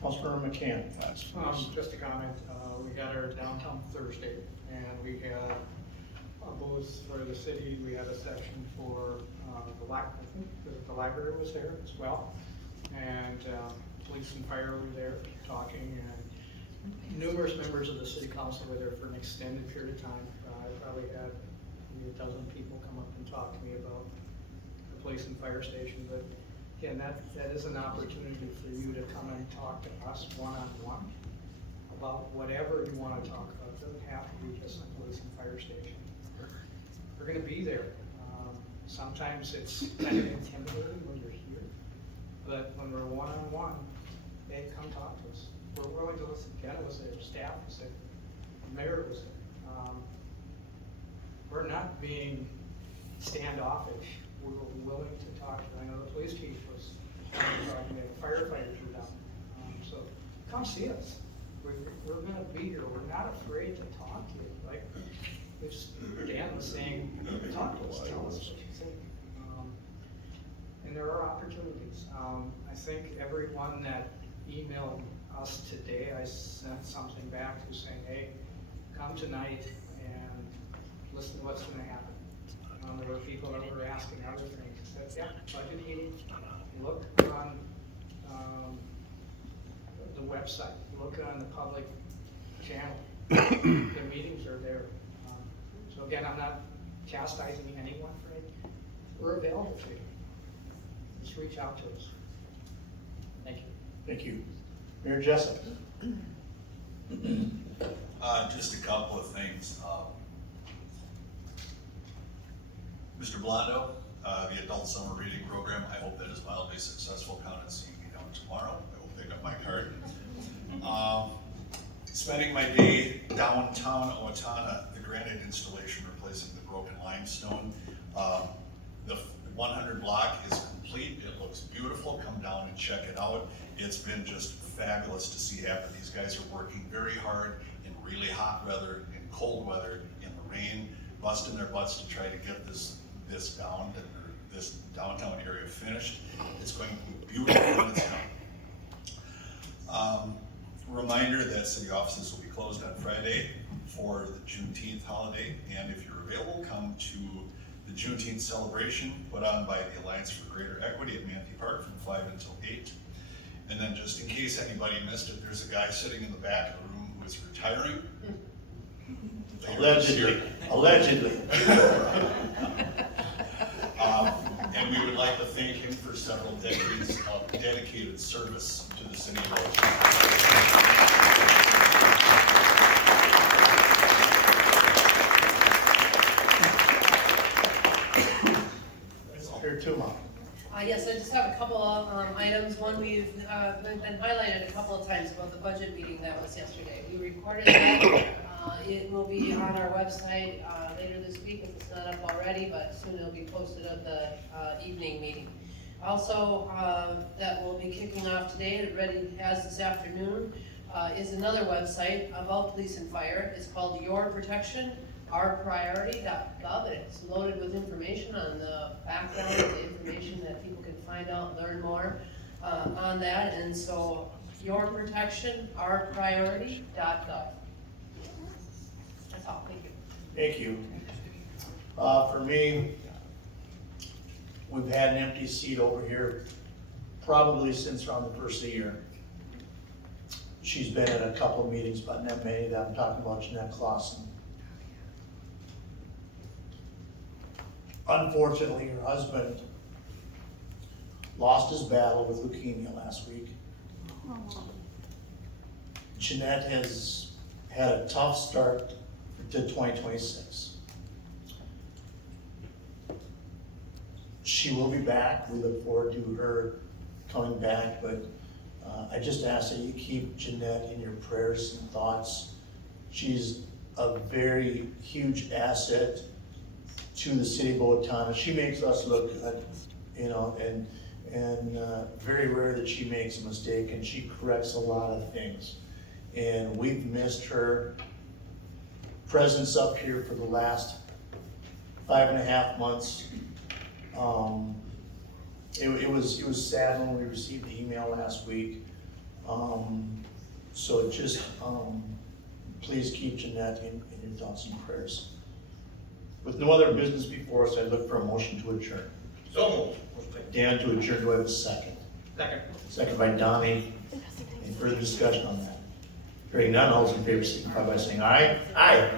Councilmember McCann. Just a comment, we had our downtown Thursday, and we had a booth for the city, we had a section for the library was there as well, and police and fire were there talking, and numerous members of the city council were there for an extended period of time. I probably had maybe 12 people come up and talk to me about the police and fire station, but again, that is an opportunity for you to come and talk to us one-on-one about whatever you want to talk about. It doesn't have to be just the police and fire station. We're going to be there. Sometimes it's kind of intimidating when you're here, but when we're one-on-one, they come talk to us. We're willing to listen. Jenna was there, staff was there, the mayor was there. We're not being standoffish. We're willing to talk. I know the police chief was talking to the firefighters were down. So come see us. We're going to be here. We're not afraid to talk to you. Like Dan was saying, talk to us. Tell us what you think. and there are opportunities. I think everyone that emailed us today, I sent something back to saying, hey, come tonight and listen to what's gonna happen. There were people that were asking other things. I said, yeah, budget meeting, look on the website, look on the public channel. The meetings are there. So again, I'm not chastising anyone for it. We're available for you. Just reach out to us. Thank you. Thank you. Mayor Jessup. Just a couple of things. Mr. Blondo, the adult summer reading program, I hope that is mildly successful. Count on seeing me down tomorrow. I will pick up my card. Spending my day downtown Owatonna, the granite installation replacing the broken limestone. The 100 block is complete. It looks beautiful. Come down and check it out. It's been just fabulous to see happen. These guys are working very hard in really hot weather, in cold weather, in the rain, busting their butts to try to get this downtown area finished. It's going to be beautiful when it's done. Reminder that city offices will be closed on Friday for the Juneteenth holiday, and if you're available, come to the Juneteenth celebration put on by the Alliance for Greater Equity at Manthe Park from 5 until 8. And then just in case anybody missed it, there's a guy sitting in the back of the room who is retiring. Allegedly. And we would like to thank him for several decades of dedicated service to the city of Owatonna. Here too, Mom. Yes, I just have a couple of items. One, we've been highlighted a couple of times about the budget meeting that was yesterday. We recorded that. It will be on our website later this week if it's not up already, but soon it'll be posted of the evening meeting. Also, that will be kicking off today, it already has this afternoon, is another website about police and fire. It's called Your Protection, ourpriority.gov, and it's loaded with information on the background, the information that people can find out, learn more on that. And so, Your Protection, ourpriority.gov. That's all, thank you. Thank you. For me, we've had an empty seat over here probably since around the first of the year. She's been at a couple of meetings, but not many that I'm talking about Jeanette Clausen. Unfortunately, her husband lost his battle with leukemia last week. Jeanette has had a tough start to 2026. She will be back. We look forward to her coming back, but I just ask that you keep Jeanette in your prayers and thoughts. She's a very huge asset to the city of Owatonna. She makes us look good, and very rare that she makes a mistake, and she corrects a lot of things. And we've missed her presence up here for the last 5.5 months. It was sad when we received the email last week. So just please keep Jeanette in your thoughts and prayers. With no other business before us, I look for a motion to adjourn. So Dan to adjourn, do I have a second? Second. Second by Donnie. Any further discussion on that? Hearing none, all those in favor signify by saying aye. Aye.